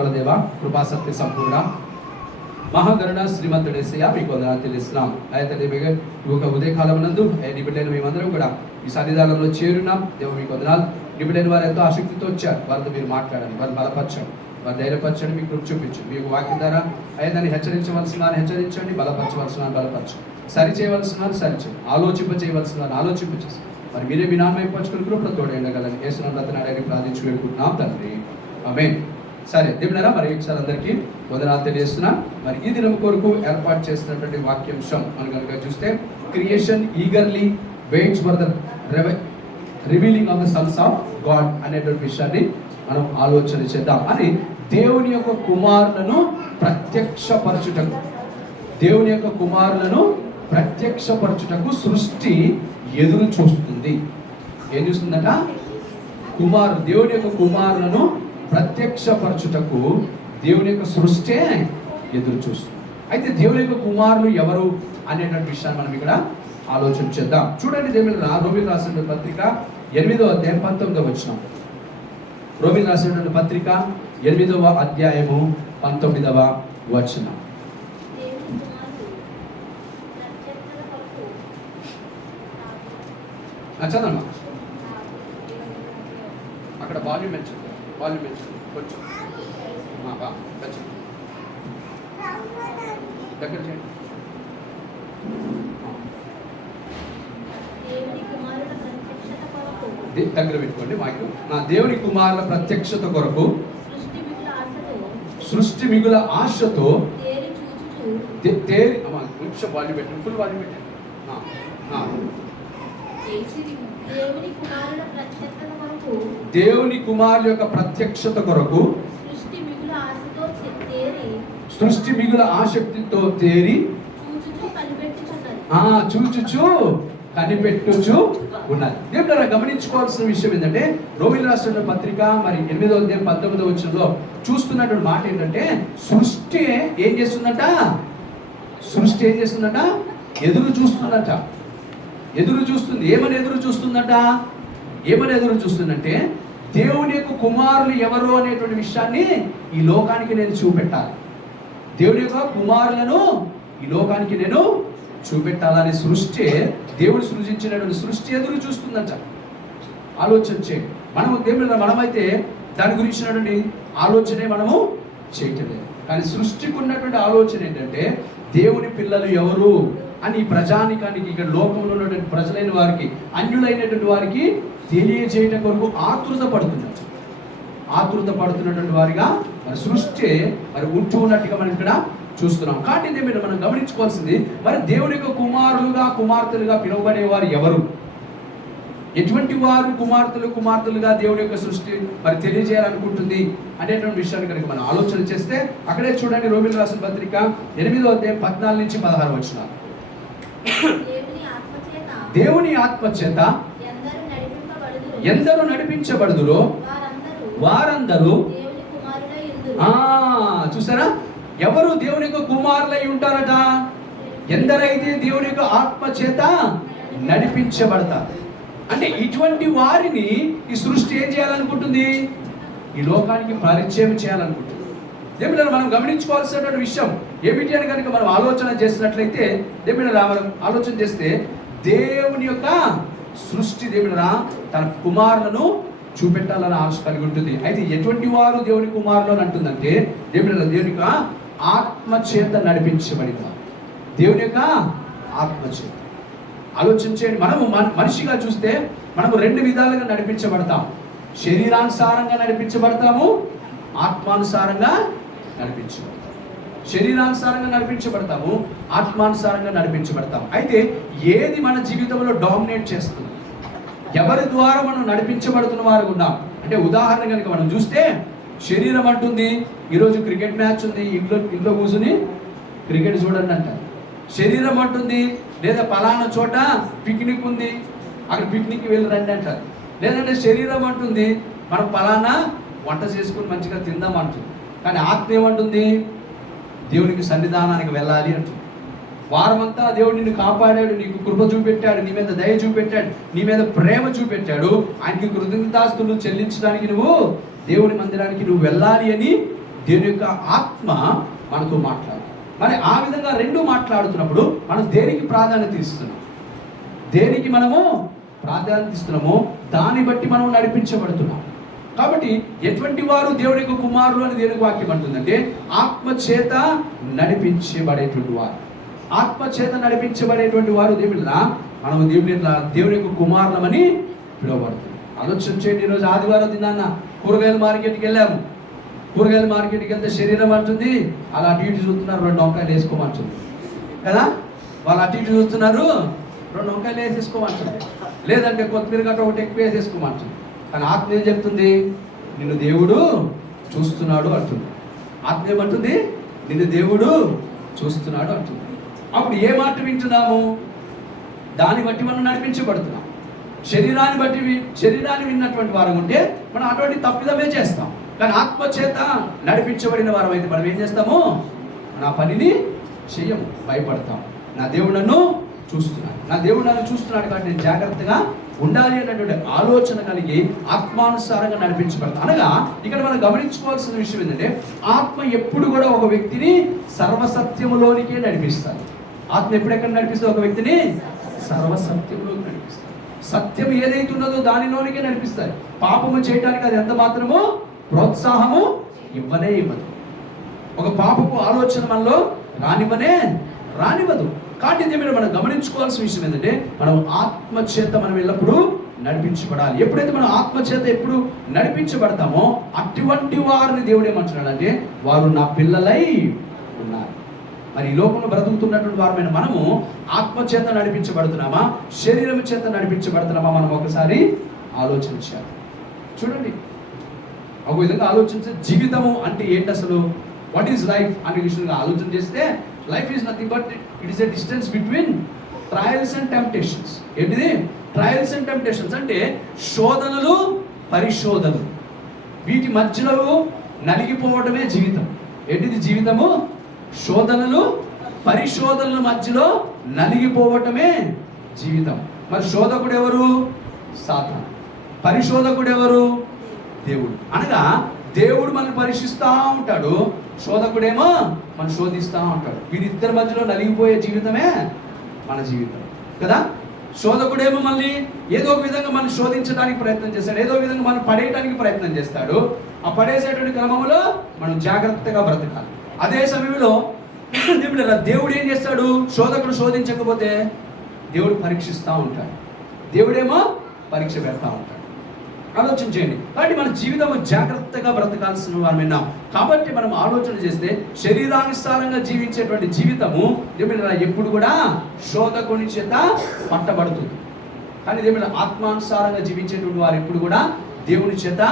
గల దేవ, కృపాసక్తి సంపూర్ణ మహాగరుణ శ్రీమంతుడేసయ్య మీకు వందనాలు తెలుస్తున్నాం. అయితే ఒక ఉదయకాలం నందు నిబిడైన మేమందరం కూడా ఈ సన్నిధానంలో చేరున్నాం. దేవ మీకు వందనాలు. నిబిడైన వారు ఎంతో ఆసక్తితో వచ్చారు. వారితో మీరు మాట్లాడండి, వారిని బలపరచండి, వారి ధైర్యపరచండి, మీకు కృప చూపించండి. మీకు వాక్యం ద్వారా దాన్ని హెచ్చరించవలసిన హెచ్చరించండి, బలపరచవలసిన బలపరచండి, సరి చేయవలసిన సరిచేయండి, ఆలోచింప చేయవలసిన ఆలోచింపచేసి మరి మీరే మీ నామం పంచుకుని కృపలో తోడేయగలని యేసునామమున బ్రతిమాలి ప్రార్థించి వేడుకుంటున్నాం తండ్రి, ఆమేన్. సరే దేవుడారా, మరి ఒకసారి అందరికీ వందనాలు తెలియజేస్తున్నాం. మరి ఈ దినం కొరకు ఏర్పాటు చేస్తున్నటువంటి వాక్యాంశం మనం కనుక చూస్తే, creation eagerly weights for the revealing of the Sons of God అనేటువంటి విషయాన్ని మనం ఆలోచన చేద్దాం. అని దేవుని యొక్క కుమారులను ప్రత్యక్షపరచుటకు, దేవుని యొక్క కుమారులను ప్రత్యక్షపరచుటకు సృష్టి ఎదురు చూస్తుంది. ఏం చూస్తుందట? దేవుని యొక్క కుమారులను ప్రత్యక్షపరచుటకు దేవుని యొక్క సృష్టి ఎదురు చూస్తుంది. అయితే దేవుని యొక్క కుమారులు ఎవరు అనేటువంటి విషయాన్ని మనం ఇక్కడ ఆలోచన చేద్దాం. చూడండి, రోమీయులకు రాసిన పత్రిక 8వ అధ్యాయం 19వ వచనం. రోమీయులకు రాసినటువంటి పత్రిక 8వ అధ్యాయము 19వ వచనం. చదవమ్మా. అక్కడ వాల్యూమ్ పెంచండి, వాల్యూమ్ పెంచండి కొంచెం, దగ్గర చేయండి. దగ్గర పెట్టుకోండి మాకు. నా దేవుని కుమారుల ప్రత్యక్షత కొరకు సృష్టి మిగుల ఆశతో తేరి కొంచెం వాల్యూమ్ పెట్టండి, ఫుల్ వాల్యూమ్ పెట్టండి. దేవుని కుమారుల యొక్క ప్రత్యక్షత కొరకు సృష్టి మిగుల ఆసక్తితో తేరి చూచుచు కనిపెట్టుచు ఉన్నది. దేవుడు గమనించుకోవాల్సిన విషయం ఏంటంటే, రోమీయులకు రాసిన పత్రిక మరి 8వ అధ్యాయం 19వ వచనంలో చూస్తున్నటువంటి మాట ఏంటంటే, సృష్టి ఏం చేస్తుందట? సృష్టి ఏం చేస్తుందట? ఎదురు చూస్తుందట. ఎదురు చూస్తుంది. ఏమని ఎదురు చూస్తుందట? ఏమని ఎదురు చూస్తుందంటే, దేవుని యొక్క కుమారులు ఎవరు అనేటువంటి విషయాన్ని ఈ లోకానికి నేను చూపెట్టాలి, దేవుని యొక్క కుమారులను ఈ లోకానికి నేను చూపెట్టాలని సృష్టి, దేవుడు సృజించినటువంటి సృష్టి ఎదురు చూస్తుందట. ఆలోచన చేయండి. మనమైతే దాని గురించినటువంటి ఆలోచనే మనము చేయట్లేదు. కానీ సృష్టికి ఉన్నటువంటి ఆలోచన ఏంటంటే, దేవుని పిల్లలు ఎవరు అని ఈ ప్రజానికానికి, ఇక్కడ లోకంలో ఉన్నటువంటి ప్రజలైన వారికి, అన్యులైనటువంటి వారికి తెలియజేయడం కొరకు ఆతృత పడుతున్నటువంటి వారిగా మరి సృష్టి మరి ఉంటూ ఉన్నట్టుగా మనం ఇక్కడ చూస్తున్నాం. కాబట్టి మనం గమనించుకోవాల్సింది, మరి దేవుని యొక్క కుమారులుగా కుమార్తెలుగా పిలువబడే వారు ఎవరు, ఎటువంటి వారు కుమార్తెలుగా దేవుని యొక్క సృష్టి మరి తెలియజేయాలనుకుంటుంది అనేటువంటి విషయాన్ని కనుక మనం ఆలోచన చేస్తే, అక్కడే చూడండి, రోమీయులకు రాసిన పత్రిక 8వ అధ్యాయం 14 నుంచి 16 వచనాలు. దేవుని ఆత్మ చేత ఎందరూ నడిపించబడుదురో వారందరూ, చూసారా, ఎవరు దేవుని యొక్క కుమారులై ఉంటారట? ఎందరైతే దేవుని యొక్క ఆత్మ చేత నడిపించబడతారు. అంటే ఇటువంటి వారిని ఈ సృష్టి ఏం చేయాలనుకుంటుంది? ఈ లోకానికి పరిచయం చేయాలనుకుంటుంది. దేవుడు మనం గమనించుకోవాల్సినటువంటి విషయం ఏమిటి అని కనుక మనం ఆలోచన చేసినట్లయితే, దేవుడు ఆలోచన చేస్తే, దేవుని యొక్క సృష్టి దేవుడు తన కుమారులను చూపెట్టాలని ఆశ కలిగి ఉంటుంది. అయితే ఎటువంటి వారు దేవుని కుమారులు అని అంటుందంటే, దేవుని యొక్క ఆత్మ చేత నడిపించబడిన, దేవుని యొక్క ఆత్మ చేత. ఆలోచించండి, మనము మనిషిగా చూస్తే మనము 2 విధాలుగా నడిపించబడతాం. శరీరానుసారంగా నడిపించబడతాము, ఆత్మానుసారంగా నడిపించబడతాము. శరీరానుసారంగా నడిపించబడతాము, ఆత్మానుసారంగా నడిపించబడతాము. అయితే ఏది మన జీవితంలో డామినేట్ చేస్తుంది? ఎవరి ద్వారా మనం నడిపించబడుతున్న వారు ఉన్నాం అంటే, ఉదాహరణ కనుక మనం చూస్తే, శరీరం అంటుంది ఈరోజు క్రికెట్ మ్యాచ్ ఉంది, ఇంట్లో కూర్చుని క్రికెట్ చూడండి అంటారు. శరీరం అంటుంది, లేదా పలానా చోట పిక్నిక్ ఉంది, అక్కడ పిక్నిక్కి వెళ్ళి రండి అంటారు. లేదంటే శరీరం అంటుంది, మనం పలానా వంట చేసుకుని మంచిగా తిందాం అంటుంది. కానీ ఆత్మ ఏమంటుంది? దేవునికి సన్నిధానానికి వెళ్ళాలి అంటుంది. వారమంతా దేవుడు నిన్ను కాపాడాడు, నీకు కృప చూపెట్టాడు, నీ మీద దయ చూపెట్టాడు, నీ మీద ప్రేమ చూపెట్టాడు. ఆయనకి కృతజ్ఞతాస్తులు చెల్లించడానికి నువ్వు దేవుని మందిరానికి నువ్వు వెళ్ళాలి అని దేవుని యొక్క ఆత్మ మనతో మాట్లాడాలి. మరి ఆ విధంగా రెండు మాట్లాడుతున్నప్పుడు మనం దేనికి ప్రాధాన్యత ఇస్తున్నాం, దేనికి మనము ప్రాధాన్యత ఇస్తున్నామో దాన్ని బట్టి మనం నడిపించబడుతున్నాం. కాబట్టి ఎటువంటి వారు దేవుని యొక్క కుమారులు అని దేవునికి వాక్యం అంటుందంటే ఆత్మ చేత నడిపించబడేటువంటి వారు. ఆత్మ చేత నడిపించబడేటువంటి వారు దేవుళ్ళ మనం దేవుని యొక్క కుమారులమని పిలువబడుతుంది. ఆలోచన చేయండి. ఈరోజు ఆదివారం దినాన్న కూరగాయల మార్కెట్కి వెళ్ళాము. కూరగాయల మార్కెట్కి వెళ్తే శరీరం అంటుంది అలా అటు ఇటు చూస్తున్నారు, 2 వంకాయలు వేసుకోమంటుంది కదా. వాళ్ళు అటు ఇటు చూస్తున్నారు, 2 వంకాయలు వేసేసుకోమంటుంది. లేదంటే కొత్తిమీర గట్ట ఒకటి ఎక్కువ వేసేసుకోమంటుంది. కానీ ఆత్మ ఏం చెప్తుంది? నిన్ను దేవుడు చూస్తున్నాడు అంటుంది. ఆత్మ ఏమంటుంది? నిన్ను దేవుడు చూస్తున్నాడు అంటుంది. అప్పుడు ఏ మాట వింటున్నాము? దాన్ని బట్టి మనం నడిపించబడుతున్నాం. శరీరాన్ని విన్నటువంటి వారు ఉంటే మనం అటువంటి తప్పిదమే చేస్తాం. కానీ ఆత్మ చేత నడిపించబడిన వారు అయితే మనం ఏం చేస్తాము? నా పనిని చెయ్యము, భయపడతాం. నా దేవుడు నన్ను చూస్తున్నాడు కాబట్టి నేను జాగ్రత్తగా ఉండాలి అనేటువంటి ఆలోచన కలిగి ఆత్మానుసారంగా నడిపించబడతాం. అనగా ఇక్కడ మనం గమనించుకోవాల్సిన విషయం ఏంటంటే ఆత్మ ఎప్పుడు కూడా ఒక వ్యక్తిని సర్వసత్యములోనికే నడిపిస్తారు. ఆత్మ ఎప్పుడెక్కడ నడిపిస్తుంది? ఒక వ్యక్తిని సర్వసత్యంలోకి నడిపిస్తారు. సత్యం ఏదైతే ఉన్నదో దానిలోనికే నడిపిస్తారు. పాపము చేయడానికి అది ఎంత మాత్రమో ప్రోత్సాహము ఇవ్వదు. ఒక పాపపు ఆలోచన మనలో రానివ్వదు. కాబట్టి మీరు మనం గమనించుకోవాల్సిన విషయం ఏంటంటే మనం ఆత్మచేత మనం ఎల్లప్పుడూ నడిపించబడాలి. ఎప్పుడైతే మనం ఆత్మచేత ఎప్పుడు నడిపించబడతామో అటువంటి వారిని దేవుడు ఏమంటున్నాడంటే వారు నా పిల్లలై ఉన్నారు. మరి ఈ లోకంలో బ్రతుకుతున్నటువంటి వారమైన మనము ఆత్మచేత నడిపించబడుతున్నామా, శరీరం చేత నడిపించబడుతున్నామా? మనం ఒకసారి ఆలోచించాలి. చూడండి, ఒక విధంగా ఆలోచించే జీవితము అంటే ఏంటి, అసలు వాట్ ఈజ్ లైఫ్ అనే విషయంగా ఆలోచన చేస్తే life is nothing but it is a distance between trials and temptations. ఏంటిది? ట్రయల్స్ అండ్ టెంప్టేషన్స్ అంటే శోధనలు, పరిశోధనలు. వీటి మధ్యలో నలిగిపోవడమే జీవితం. ఏంటిది జీవితము? శోధనలు, పరిశోధనల మధ్యలో నలిగిపోవటమే జీవితం. మరి శోధకుడు ఎవరు? సాతాను. పరిశోధకుడు ఎవరు? దేవుడు. అనగా దేవుడు మనల్ని పరీక్షిస్తూ ఉంటాడు, శోధకుడేమో మనం శోధిస్తూ ఉంటాడు. వీరిద్దరి మధ్యలో నలిగిపోయే జీవితమే మన జీవితం కదా. శోధకుడేమో మళ్ళీ ఏదో ఒక విధంగా మనం శోధించడానికి ప్రయత్నం చేస్తాడు, ఏదో ఒక విధంగా మనం పడేయడానికి ప్రయత్నం చేస్తాడు. ఆ పడేసేటువంటి క్రమంలో మనం జాగ్రత్తగా బ్రతకాలి. అదే సమయంలో దేవుడు ఏం చేస్తాడు? శోధకుడు శోధించకపోతే దేవుడు పరీక్షిస్తూ ఉంటాడు, దేవుడేమో పరీక్ష పెడతా ఉంటాడు. ఆలోచించండి. కాబట్టి మన జీవితం జాగ్రత్తగా బ్రతకాల్సిన వారమైనాం. కాబట్టి మనం ఆలోచన చేస్తే శరీరానుసారంగా జీవించేటువంటి జీవితము ఎప్పుడు కూడా శోధకుని చేత పట్టబడుతుంది. కానీ ఆత్మానుసారంగా జీవించేటువంటి వారు ఎప్పుడు కూడా దేవుని చేత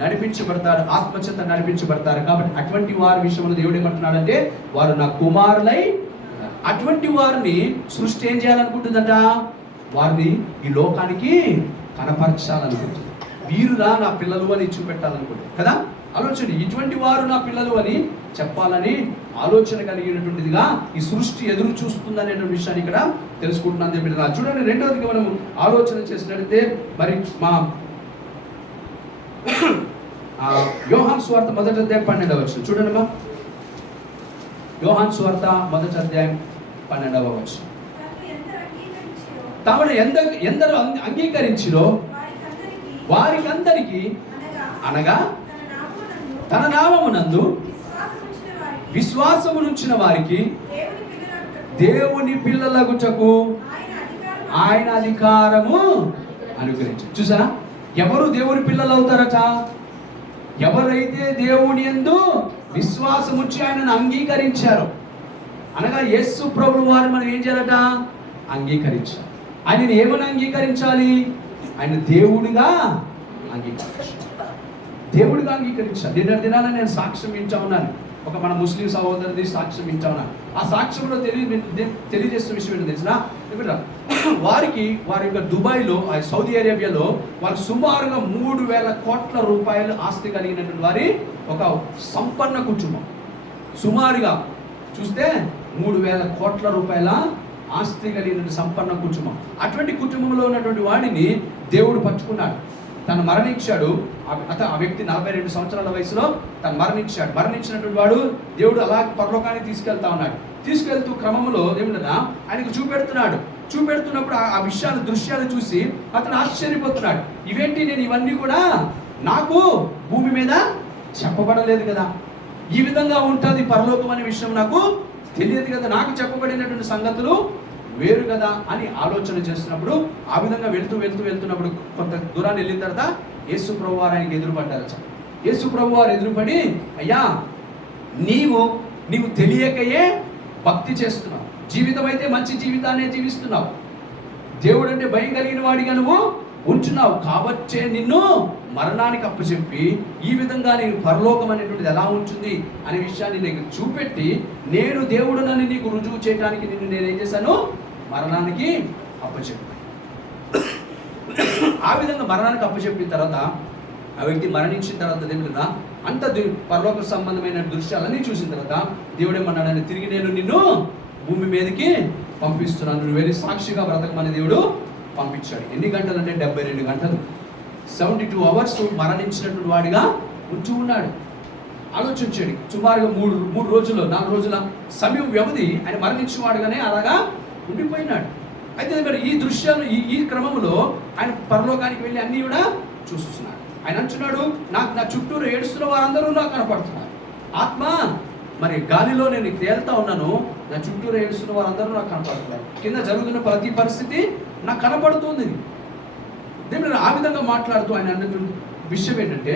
నడిపించబడతారు, ఆత్మ చేత నడిపించబడతారు. కాబట్టి అటువంటి వారి విషయంలో దేవుడు ఏమంటున్నాడంటే వారు నా కుమారులై. అటువంటి వారిని సృష్టి ఏం చేయాలనుకుంటుందట? వారిని ఈ లోకానికి కనపరచాలనుకుంటుంది. వీరురా నా పిల్లలు అని చూపెట్టాలనుకుంటుంది కదా. ఆలోచన ఇటువంటి వారు నా పిల్లలు అని చెప్పాలని ఆలోచన కలిగినటువంటిదిగా ఈ సృష్టి ఎదురు చూస్తుంది అనేటువంటి విషయాన్ని ఇక్కడ తెలుసుకుంటున్నాను. చూడండి, రెండవదిగా మనం ఆలోచన చేసినట్లయితే మరి మా యోహాను సువార్త 1వ అధ్యాయం 12వ వచనం చూడండి అమ్మా. యోహాను సువార్త 1వ అధ్యాయం 12వ వచనం. తమను ఎందరూ అంగీకరించిరో వారికందరికి అనగా తన నామమునందు విశ్వాసమునుంచిన వారికి దేవుని పిల్లలగుటకు ఆయన అధికారము అనుగ్రహించారు. చూసారా, ఎవరు దేవుని పిల్లలు అవుతారట? ఎవరైతే దేవుని యందు విశ్వాసముంచి ఆయనను అంగీకరించారో. అనగా యేసు ప్రభువు వారిని మనం ఏం చేయాలట? అంగీకరించాలి. ఆయనను ఏమని అంగీకరించాలి? ఆయన దేవుడిగా అంగీకరించాలి. దేవుడిగా అంగీకరించాలి. దినాన నేను సాక్ష్యం వింటా ఉన్నాను, ఒక మన ముస్లిం సహోదరుడి సాక్ష్యం వింటా ఉన్నాను. ఆ సాక్ష్యంలో తెలియజేస్తున్న విషయం ఏంటో తెలిసిన వారి యొక్క దుబాయ్లో, సౌదీ అరేబియాలో వారికి సుమారుగా 3,000 కోట్ల రూపాయలు ఆస్తి కలిగినటువంటి వారి ఒక సంపన్న కుటుంబం. సుమారుగా చూస్తే 3,000 కోట్ల రూపాయల ఆస్తి కలిగిన సంపన్న కుటుంబం. అటువంటి కుటుంబంలో ఉన్నటువంటి వాడిని దేవుడు పట్టుకున్నాడు, తను మరణించాడు. ఆ వ్యక్తి 42 సంవత్సరాల వయసులో తను మరణించాడు. మరణించినటువంటి వాడు దేవుడు అలా పరలోకానికి తీసుకెళ్తా ఉన్నాడు. తీసుకెళ్తూ క్రమంలో దేవుడు ఆయనకు చూపెడుతున్నప్పుడు ఆ విషయాలు దృశ్యాలు చూసి అతను ఆశ్చర్యపోతున్నాడు. ఇవేంటి, నేను ఇవన్నీ కూడా నాకు భూమి మీద చెప్పబడలేదు కదా, ఈ విధంగా ఉంటుంది పరలోకం అనే విషయం నాకు తెలియదు కదా, నాకు చెప్పబడినటువంటి సంగతులు వేరు కదా అని ఆలోచన చేస్తున్నప్పుడు ఆ విధంగా వెళ్తున్నప్పుడు కొంత దూరాన్ని వెళ్ళిన తర్వాత యేసు ప్రభువారు ఆయనకి ఎదురుపడ్డారు. యేసు ప్రభువారు ఎదురుపడి, అయ్యా నీవు తెలియకయే భక్తి చేస్తున్నావు, జీవితం అయితే మంచి జీవితాన్ని జీవిస్తున్నావు, దేవుడు అంటే భయం కలిగిన వాడిగా నువ్వు ఉంటున్నావు, కాబట్టే నిన్ను మరణానికి అప్పచెప్పి ఈ విధంగా నేను పరలోకం అనేటువంటిది ఎలా ఉంటుంది అనే విషయాన్ని నీకు చూపెట్టి నేను దేవుడునని నీకు రుజువు చేయడానికి నిన్ను నేనేం చేశాను, మరణానికి అప్పచెప్పాను. ఆ విధంగా మరణానికి అప్పచెప్పిన తర్వాత ఆ వ్యక్తి మరణించిన తర్వాత దేవుడు అంత పరలోక సంబంధమైన దృశ్యాలన్నీ చూసిన తర్వాత దేవుడు ఏమన్నాడని, తిరిగి నేను నిన్ను భూమి మీదకి పంపిస్తున్నాను, నువ్వు వెళ్ళి సాక్షిగా బ్రతకమని దేవుడు పంపించాడు. ఎన్ని గంటలు అంటే 72 గంటలు, 72 అవర్స్ మరణించినటువంటి వాడిగా ఉంటూ ఉన్నాడు. ఆలోచించాడు. సుమారుగా 3 రోజులు 4 రోజుల సమయం వ్యవధి ఆయన మరణించిన వాడుగానే అలాగా ఉండిపోయినాడు. అయితే మరి ఈ దృశ్యాలు ఈ క్రమంలో ఆయన పరలోకానికి వెళ్ళి అన్నీ కూడా చూస్తున్నాడు. ఆయన అంటున్నాడు, నా చుట్టూరు ఏడుస్తున్న వారందరూ నాకు కనపడుతున్నారు. ఆత్మ మరి గాలిలో నేను తేలుతా ఉన్నాను, నా చుట్టూరు ఏడుస్తున్న వారందరూ నాకు కనపడుతున్నారు, కింద జరుగుతున్న ప్రతి పరిస్థితి నాకు కనపడుతుంది. దేవుడు ఆ విధంగా మాట్లాడుతూ ఆయన అన్న విషయం ఏంటంటే,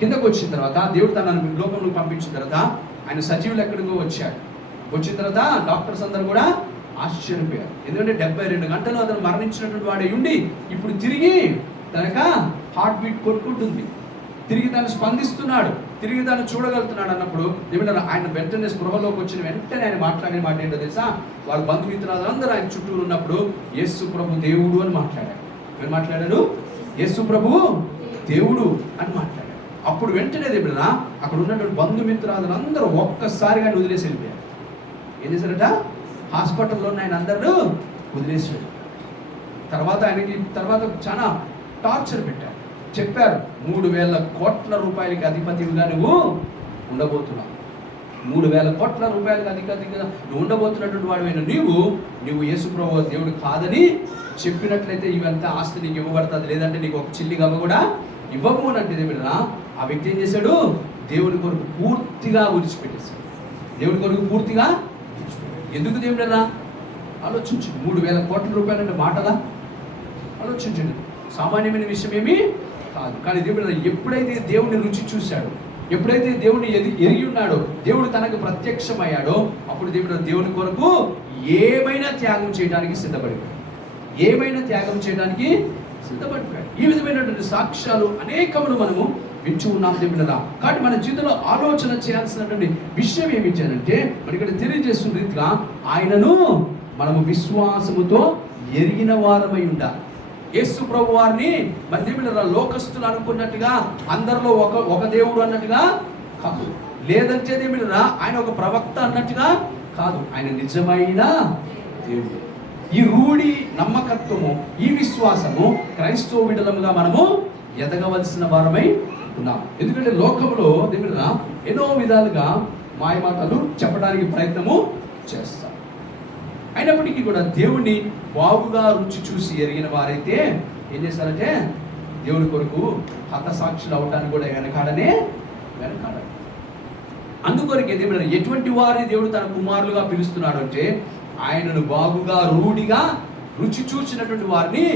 కిందకు వచ్చిన తర్వాత దేవుడు తనను లోకంలో పంపించిన తర్వాత ఆయన సజీవులు ఎక్కడికో వచ్చాడు. వచ్చిన తర్వాత డాక్టర్స్ అందరూ కూడా ఆశ్చర్యపోయారు. ఎందుకంటే 72 గంటలు అతను మరణించినటువంటి వాడే ఉండి ఇప్పుడు తిరిగి తనక హార్ట్ బీట్ కొట్టుకుంటుంది, తిరిగి తను స్పందిస్తున్నాడు, తిరిగి తను చూడగలుగుతున్నాడు అన్నప్పుడు ఏమంటారు, ఆయన వెంటనే స్పృహలోకి వచ్చిన వెంటనే ఆయన మాట్లాడే మాట ఏంటో తెలుసా, వాళ్ళ బంధుమిత్రులందరూ ఆయన చుట్టూ ఉన్నప్పుడు యేసు ప్రభు దేవుడు అని మాట్లాడాడు. ఏమని మాట్లాడాడు? యేసు ప్రభు దేవుడు అని మాట్లాడాడు. అప్పుడు వెంటనే దేవుడా అక్కడ ఉన్నటువంటి బంధుమిత్రులందరూ ఒక్కసారిగా వదిలేసి వెళ్ళిపోయారు. ఏం చేశారట? హాస్పిటల్లో ఆయన అందరూ వదిలేసాడు. తర్వాత చాలా టార్చర్ పెట్టారు. చెప్పారు, 3,000 కోట్ల రూపాయలకి అధిపతిగా నువ్వు ఉండబోతున్నావు, 3,000 కోట్ల రూపాయలకి అధిపతిగా నువ్వు ఉండబోతున్నటువంటి వాడు నువ్వు యేసు ప్రభువు దేవుడు కాదని చెప్పినట్లయితే ఇవంతా ఆస్తి నీకు ఇవ్వబడుతుంది, లేదంటే నీకు ఒక చిల్లి గవ్వ కూడా ఇవ్వము అని అంటే దేవుడా ఆ వ్యక్తి ఏం చేశాడు? దేవుడి కొరకు పూర్తిగా విడిచిపెట్టేశాడు. దేవుడి కొరకు పూర్తిగా ఎందుకు దేవుడన్నా ఆలోచించండి. 3,000 కోట్ల రూపాయలు అంటే మాటలా? ఆలోచించండి. సామాన్యమైన విషయం ఏమీ కాదు. కానీ దేవుడు ఎప్పుడైతే దేవుడిని రుచి చూశాడో, ఎప్పుడైతే దేవుడిని ఎరిగి ఉన్నాడో, దేవుడు తనకు ప్రత్యక్షమయ్యాడో, అప్పుడు దేవుని కొరకు ఏమైనా త్యాగం చేయడానికి సిద్ధపడిపోయాడు. ఈ విధమైనటువంటి సాక్ష్యాలు అనేకములు మనము వింటూ ఉన్నాం దేవుడా. కాబట్టి మన జీవితంలో ఆలోచన చేయాల్సినటువంటి విషయం ఏమిటంటే, మన ఇక్కడ తెలియజేస్తున్న రీతిగా ఆయనను మనము విశ్వాసముతో ఎరిగిన వారమై ఉండాలి. యేసు ప్రభు వారిని మన దేవుడు లోకస్తులు అనుకున్నట్టుగా అందరిలో ఒక దేవుడు అన్నట్టుగా కాదు, లేదంటే దేవుడు ఆయన ఒక ప్రవక్త అన్నట్టుగా కాదు, ఆయన నిజమైన దేవుడు. ఈ రూఢి నమ్మకత్వము, ఈ విశ్వాసము క్రైస్తవ బిడ్డలముగా మనము ఎదగవలసిన వారమై ఉన్నాం. ఎందుకంటే లోకంలో దేవుడు ఎన్నో విధాలుగా మాయ మాటలు చెప్పడానికి ప్రయత్నము చేస్తారు. అయినప్పటికీ కూడా దేవుణ్ణి బాగుగా రుచి చూసి ఎరిగిన వారైతే ఏం చేస్తారంటే దేవుడి కొరకు హతసాక్షులు అవటానికి కూడా వెనకాడనే. అందుకొరకే దేవుడు ఎటువంటి వారిని దేవుడు తన కుమారులుగా పిలుస్తున్నాడు అంటే, ఆయనను బాగుగా రూఢిగా రుచి చూసినటువంటి వారిని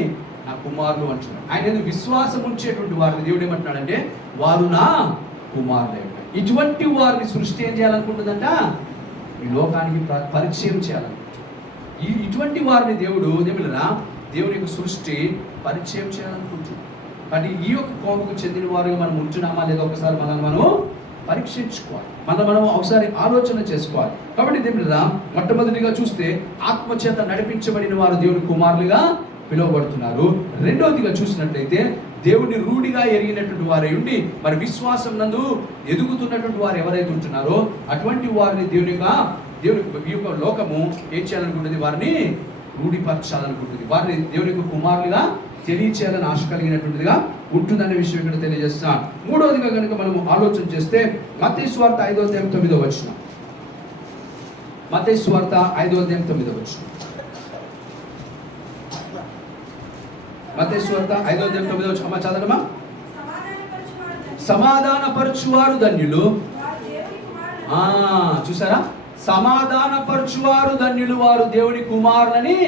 నా కుమారులు అంటున్నాడు. ఆయన విశ్వాసం ఉంచేటువంటి వారిని దేవుడు ఏమంటున్నాడంటే, వారు నా కుమారులే. ఇటువంటి వారిని సృష్టి ఏం చేయాలనుకుంటుందంట? ఈ లోకానికి పరిచయం చేయాలనుకుంటుంది. ఇటువంటి వారిని దేవుని యొక్క సృష్టి పరిచయం చేయాలనుకుంటుంది. కానీ ఈ యొక్క కోపకు చెందిన వారుగా మనం ఉంటున్నామా లేదా ఒకసారి మనం పరీక్షించుకోవాలి, మనం ఒకసారి ఆలోచన చేసుకోవాలి. కాబట్టి మొట్టమొదటిగా చూస్తే ఆత్మచేత నడిపించబడిన వారు దేవుని కుమారులుగా పిలువబడుతున్నారు. రెండవదిగా చూసినట్లయితే దేవుని రూఢిగా ఎరిగినటువంటి వారై ఉండి మరి విశ్వాసం నందు ఎదుగుతున్నటువంటి వారు ఎవరైతే ఉంటున్నారో అటువంటి వారిని దేవుని యొక్క లోకము ఏం చేయాలనుకుంటుంది? వారిని రూఢిపరచాలనుకుంటుంది, వారిని దేవుని యొక్క కుమారులుగా తెలియచేయాలని ఆశ కలిగినటువంటిదిగా ఉంటుందనే విషయం ఇక్కడ తెలియజేస్తున్నాను. మూడవదిగా కనుక మనం ఆలోచన చేస్తే మత్తయి సువార్త 5వ అధ్యాయం 9వ వచనం. మత్తయి సువార్త 5వ అధ్యాయం 9వ వచనం. మత్తయి సువార్త 5వ అధ్యాయం 9వ వచనం. అమ్మ చదవమ్మా. సమాధానపరచువారు ధన్యులు. చూసారా, సమాధానపరచువారు ధన్యులు, వారు దేవుని కుమారులని.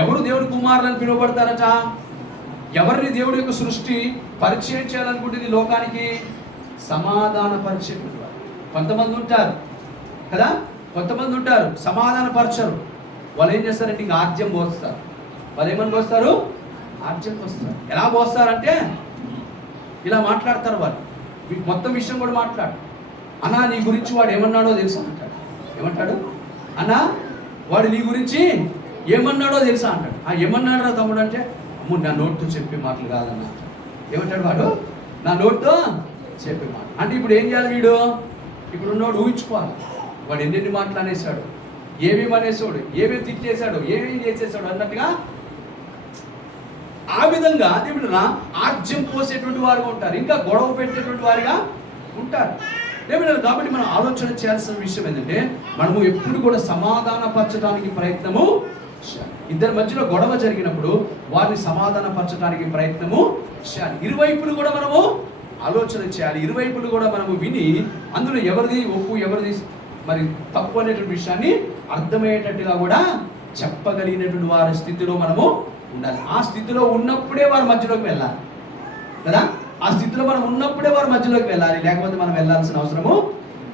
ఎవరు దేవుని కుమారులని పిలువబడతారట? ఎవరిని దేవుడి యొక్క సృష్టి పరిచయం చేయాలనుకుంటుంది లోకానికి? సమాధానపరిచేటువంటి వారు. కొంతమంది ఉంటారు కదా, కొంతమంది ఉంటారు సమాధానపరచరు. వాళ్ళు ఏం చేస్తారంటే ఇంకా ఆర్జ్యం పోస్తారు. వాళ్ళు ఏమని పోస్తారు? ఆర్జ్యం పోస్తారు. ఎలా పోస్తారంటే ఇలా మాట్లాడతారు. వాళ్ళు మొత్తం విషయం కూడా మాట్లాడు. అన్నా నీ గురించి వాడు ఏమన్నాడో తెలుసా అంటాడు. ఏమంటాడు? అన్నా వాడు నీ గురించి ఏమన్నాడో తెలుసా అంటాడు. ఏమన్నాడు రా తమ్ముడు అంటే, అమ్ము నా నోటితో చెప్పే మాటలు కాదన్నా. ఏమంటాడు వాడు? నా నోటితో చెప్పే మాట. అంటే ఇప్పుడు ఏం చేయాలి వీడు? ఇప్పుడు ఉన్నవాడు ఊహించుకోవాలి వాడు ఎన్నెన్ని మాటలు అనేసాడు, ఏమేమి అనేసాడు, ఏమేమి తిట్టేశాడు, ఏమేమి చేసేసాడు అన్నట్టుగా. ఆ విధంగా దేవుడు ఆర్జ్యం పోసేటువంటి వారుగా ఉంటారు, ఇంకా గొడవ పెట్టేటువంటి వారిగా ఉంటారు. ఏమన్నారు? కాబట్టి మనం ఆలోచన చేయాల్సిన విషయం ఏంటంటే, మనము ఎప్పుడు కూడా సమాధానపరచడానికి ప్రయత్నము, ఇద్దరి మధ్యలో గొడవ జరిగినప్పుడు వారిని సమాధానపరచడానికి ప్రయత్నము చేయాలి. ఇరువైపులు కూడా మనము ఆలోచన చేయాలి. ఇరువైపులు కూడా మనము విని అందులో ఎవరిది ఒప్పు ఎవరిది మరి తప్పు అనేటువంటి విషయాన్ని అర్థమయ్యేటట్టుగా కూడా చెప్పగలిగినటువంటి వారి స్థితిలో మనము ఉండాలి. ఆ స్థితిలో ఉన్నప్పుడే వారి మధ్యలోకి వెళ్ళాలి కదా. ఆ స్థితిలో మనం ఉన్నప్పుడే వారి మధ్యలోకి వెళ్ళాలి, లేకపోతే మనం వెళ్ళాల్సిన అవసరము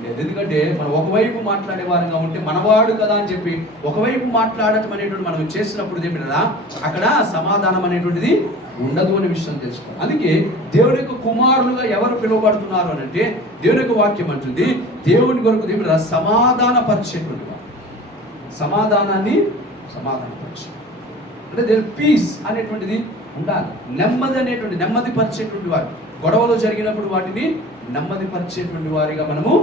లేదు. ఎందుకంటే మనం ఒకవైపు మాట్లాడే వారంగా ఉంటే మనవాడు కదా అని చెప్పి ఒకవైపు మాట్లాడటం అనేటువంటి మనం చేసినప్పుడు ఏమిటా అక్కడ సమాధానం అనేటువంటిది ఉండదు అనే విషయం తెలుసుకోవాలి. అందుకే దేవుని యొక్క కుమారులుగా ఎవరు పిలువబడుతున్నారు అని అంటే, దేవుని యొక్క వాక్యం అంటుంది దేవుని కొరకు ఏమిటా సమాధానపరిచేటువంటి వారు. సమాధానాన్ని సమాధానపరిచే అంటే దేవుని పీస్ అనేటువంటిది ఉండాలి. నెమ్మది అనేటువంటి నెమ్మది పరిచేటువంటి వారు, గొడవలు జరిగినప్పుడు వాటిని నెమ్మది పరిచేటువంటి వారిగా మనము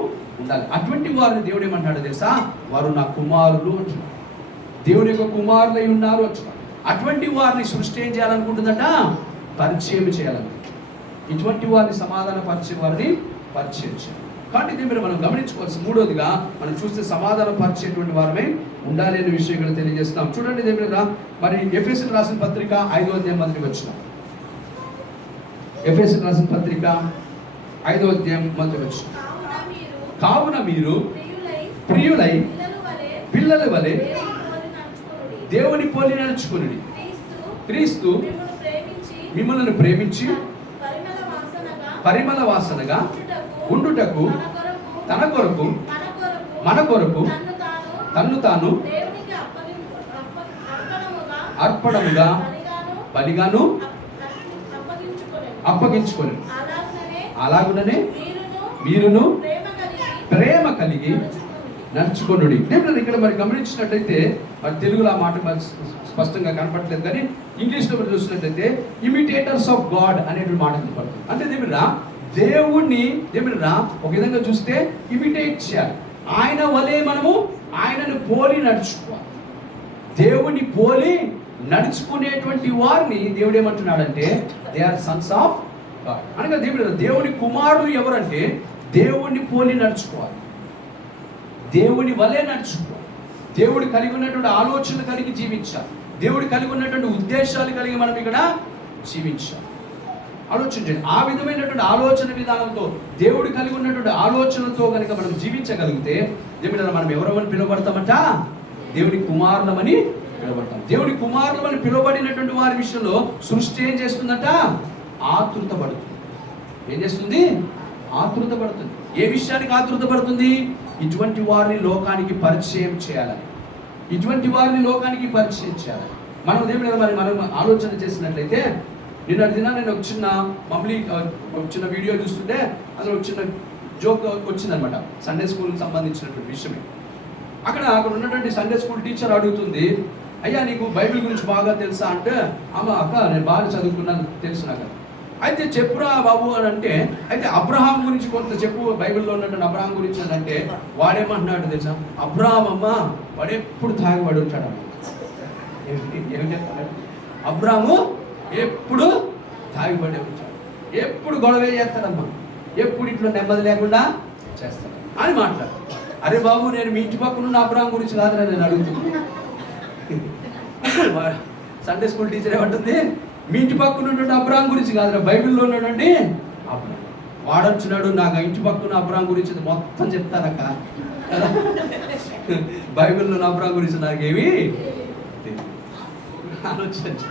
ఉండాలి. అటువంటి వారిని దేవుడు ఏమంటాడు తెలుసా? వారు నా కుమారులు అంటున్నారు. దేవుని యొక్క కుమారులై ఉన్నారు అంటున్నారు. అటువంటి వారిని సృష్టి ఏం చేయాలనుకుంటుందట? పరిచయం చేయాలనుకుంటుంది. ఇటువంటి వారిని సమాధాన పరిచే వారిని పరిచయం చేయాలి. కాబట్టి దీని మీద మనం గమనించుకోవాల్సి మూడోదిగా మనం చూస్తే సమాధానం పరిచేటువంటి వారమే ఉండాలి అనే విషయం ఇక్కడ తెలియజేస్తాం. చూడండి దీని మీద మరి ఎఫెసీయులకు రాసిన పత్రిక 5వ అధ్యాయం మొదటి వచనం. ఎఫెసీయులకు రాసిన పత్రిక 5వ అధ్యాయం మొదటి వచనం. కావున మీరు ప్రియులై పిల్లల వలె దేవుని పోలి నడుచుకొనుడి. క్రీస్తు మిమ్మల్ని ప్రేమించి పరిమళ వాసనగా ఉండుటకు తన కొరకు మన కొరకు తన్ను తాను అర్పణముగా బలిగాను అప్పగించుకొని అలాగుననే మీరును ప్రేమ కలిగి నడుచుకొనుడి. ఇక్కడ మరి గమనించినట్లయితే మరి తెలుగులో ఆ మాట స్పష్టంగా కనపడలేదు, కానీ ఇంగ్లీష్లో మరి చూసినట్లయితే ఇమిటేటర్స్ ఆఫ్ గాడ్ అనేటువంటి మాట కనపడుతుంది. అంటే దేవుణ్ణి ఒక విధంగా చూస్తే ఇమిటేట్ చేయాలి. ఆయన వలె మనము ఆయనను పోలి నడుచుకోవాలి. దేవుణ్ణి పోలి నడుచుకునేటువంటి వారిని దేవుడు ఏమంటున్నాడంటే they are sons of God. అనగా దేవుని కుమారులు ఎవరంటే దేవుణ్ణి పోలి నడుచుకోవాలి, దేవుని వలె నడుచుకోవాలి, దేవుడు కలిగి ఉన్నటువంటి ఆలోచనలు కలిగి జీవించాలి, దేవుడు కలిగి ఉన్నటువంటి ఉద్దేశాలు కలిగి మనం ఇక్కడ జీవించాలి. ఆలోచించండి, ఆ విధమైనటువంటి ఆలోచన విధానంతో దేవుడు కలిగి ఉన్నటువంటి ఆలోచనలతో కనుక మనం జీవించగలిగితే మనం ఎవరమని పిలువబడతామంట? దేవుని కుమారులమని పిలువబడతాం. దేవుని కుమారులమని పిలువబడినటువంటి వారి విషయంలో సృష్టి ఏం చేస్తుందంట? ఆతృత పడుతుంది. ఏం చేస్తుంది? ఆతృత పడుతుంది. ఏ విషయానికి ఆతృత పడుతుంది? ఇటువంటి వారిని లోకానికి పరిచయం చేయాలని, ఇటువంటి వారిని లోకానికి పరిచయం చేయాలని మనం దేవుడు మరి మనం ఆలోచన చేసినట్లయితే, నిన్న దినాన్ని నేను ఒక చిన్న వీడియో చూస్తుంటే అందులో ఒక చిన్న జోక్ వచ్చిందనమాట, సండే స్కూల్కి సంబంధించినటువంటి విషయమే. అక్కడ ఉన్నటువంటి సండే స్కూల్ టీచర్ అడుగుతుంది, అయ్యా నీకు బైబిల్ గురించి బాగా తెలుసా అంటే, అక్క నేను బాగా చదువుకున్నాను తెలుసు నాకు. అయితే చెప్పురా బాబు అని అంటే, అయితే అబ్రహాం గురించి కొంత చెప్పు, బైబిల్లో ఉన్నటువంటి అబ్రహాం గురించి అని అంటే వాడేమంటున్నాడు తెలుసా? అబ్రహాం అమ్మ వాడెప్పుడు తాగివాడు ఉంటాడు. ఏం చెప్తాడు? అబ్రాము ఎప్పుడు తాగిపడే ఉంటాడు, ఎప్పుడు గొడవ చేస్తాడమ్మా, ఎప్పుడు ఇంట్లో నెమ్మది లేకుండా చేస్తాడు అని మాట్లాడు. అరే బాబు, నేను మీ ఇంటి పక్కన ఉన్న అబ్రాం గురించి కాదురా నేను అడుగుతున్నాను. సండే స్కూల్ టీచర్ ఏమంటుంది, మీ ఇంటి పక్కన ఉన్నటువంటి అబ్రాం గురించి కాదురా, బైబిల్లో ఉన్నటువంటి అబ్రాం. వాడొచ్చున్నాడు, నాకు ఇంటి పక్కన అబ్రాం గురించి మొత్తం చెప్తానక్క, బైబిల్లో అబ్రాం గురించి నాకేమి ఆలోచించు.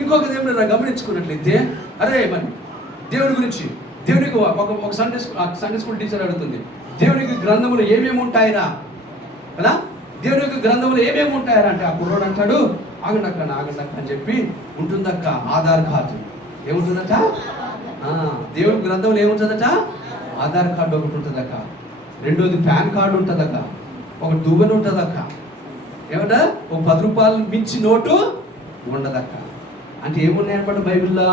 ఇంకొకటి ఏమైనా గమనించుకున్నట్లయితే, అరే మరి దేవుడి గురించి, దేవునికి ఒక సండే స్కూల్ టీచర్ అడుగుతుంది, దేవునికి గ్రంథములు ఏమేమి ఉంటాయిరా కదా, దేవుని యొక్క గ్రంథములు ఏమేమి ఉంటాయరా అంటే, ఆ కుర్రోడు అంటాడు, ఆగండక్క అని చెప్పి, ఉంటుందక్క ఆధార్ కార్డు. ఏముంటుందట? దేవుని గ్రంథంలో ఏముంటుందట? ఆధార్ కార్డు ఒకటి ఉంటుందక్క, రెండోది పాన్ కార్డు ఉంటుందక్క, ఒక దువ్వెన ఉంటుందక్క, ఏమంట ఒక 10 రూపాయలు మించి నోటు ఉండదక్క. అంటే ఏమున్నాయన్నమాట బైబిల్లో?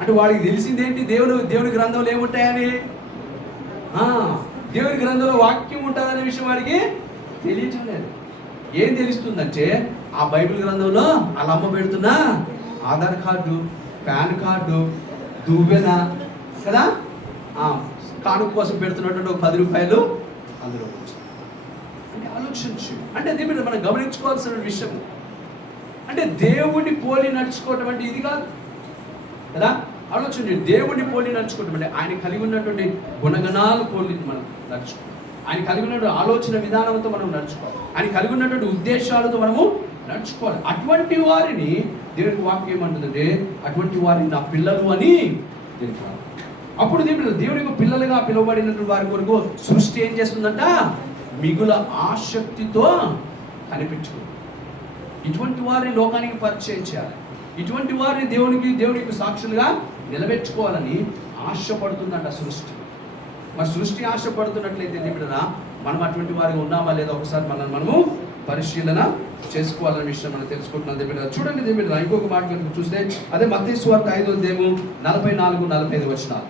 అంటే వాడికి తెలిసిందేంటి, దేవుని గ్రంథంలో ఏముంటాయని, దేవుని గ్రంథంలో వాక్యం ఉంటుందనే విషయం వాడికి తెలియట్లేదు. ఏం తెలుస్తుందంటే, ఆ బైబిల్ గ్రంథంలో వాళ్ళ అమ్మ పెడుతున్న ఆధార్ కార్డు, పాన్ కార్డు, దువ్వెన కదా, కానుక కోసం పెడుతున్నటువంటి 10 రూపాయలు అందులో అంటే ఆలోచించు. అంటే అదే మీరు మనం గమనించుకోవాల్సిన విషయం. అంటే దేవుడిని పోలి నడుచుకోవటం అంటే ఇది కాదు కదా. ఆలోచించండి, దేవుడిని పోలి నడుచుకోవటం అంటే ఆయన కలిగి ఉన్నటువంటి గుణగణాలు పోలి మనం నడుచుకోవాలి, ఆయన కలిగి ఉన్నటువంటి ఆలోచన విధానంతో మనం నడుచుకోవాలి, ఆయన కలిగి ఉన్నటువంటి ఉద్దేశాలతో మనము నడుచుకోవాలి. అటువంటి వారిని దేవునికి వాక్యం ఏమంటుందంటే, అటువంటి వారిని నా పిల్లలు అని దేవునికి. అప్పుడు దేవునికి పిల్లలుగా పిలువబడినటువంటి వారి కొరకు సృష్టి ఏం చేస్తుందంట, మిగుల ఆసక్తితో కనిపించుకుంది. ఇటువంటి వారిని లోకానికి పరిచయం చేయాలి, ఇటువంటి వారిని దేవునికి సాక్షులుగా నిలబెట్టుకోవాలని ఆశపడుతుందంట సృష్టి. మరి సృష్టి ఆశపడుతున్నట్లయితే దేవుడా, మనం అటువంటి వారిగా ఉన్నామా లేదా ఒకసారి మనము పరిశీలన చేసుకోవాలనే విషయం మనం తెలుసుకుంటున్నాం. దేవుడా చూడండి, దేవుడా ఇంకొక మాట కనుక చూస్తే, అదే మత్తయి సువార్త 5వ అధ్యాయం 44-45 వచనాలు.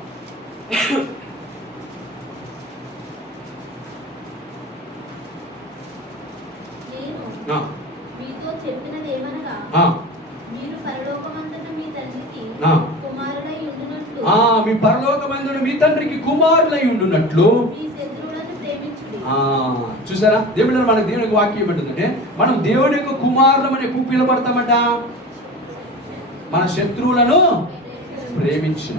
మీతో చెప్పినదేమనగా, మీరు పరలోకమందున మీ తండ్రికి కుమారులై ఉండునట్లు, మీ పరలోకమందున మీ తండ్రికి కుమారులై ఉండునట్లు మీ శత్రువులను ప్రేమించుడి. చూసారా, దేవుడు మనకు దేవునికి వాక్యం ఏంటంటే, మనం దేవుని యొక్క కుమారులం అని ఎప్పుడు పిలువబడతామట, మన శత్రువులను ప్రేమించిన.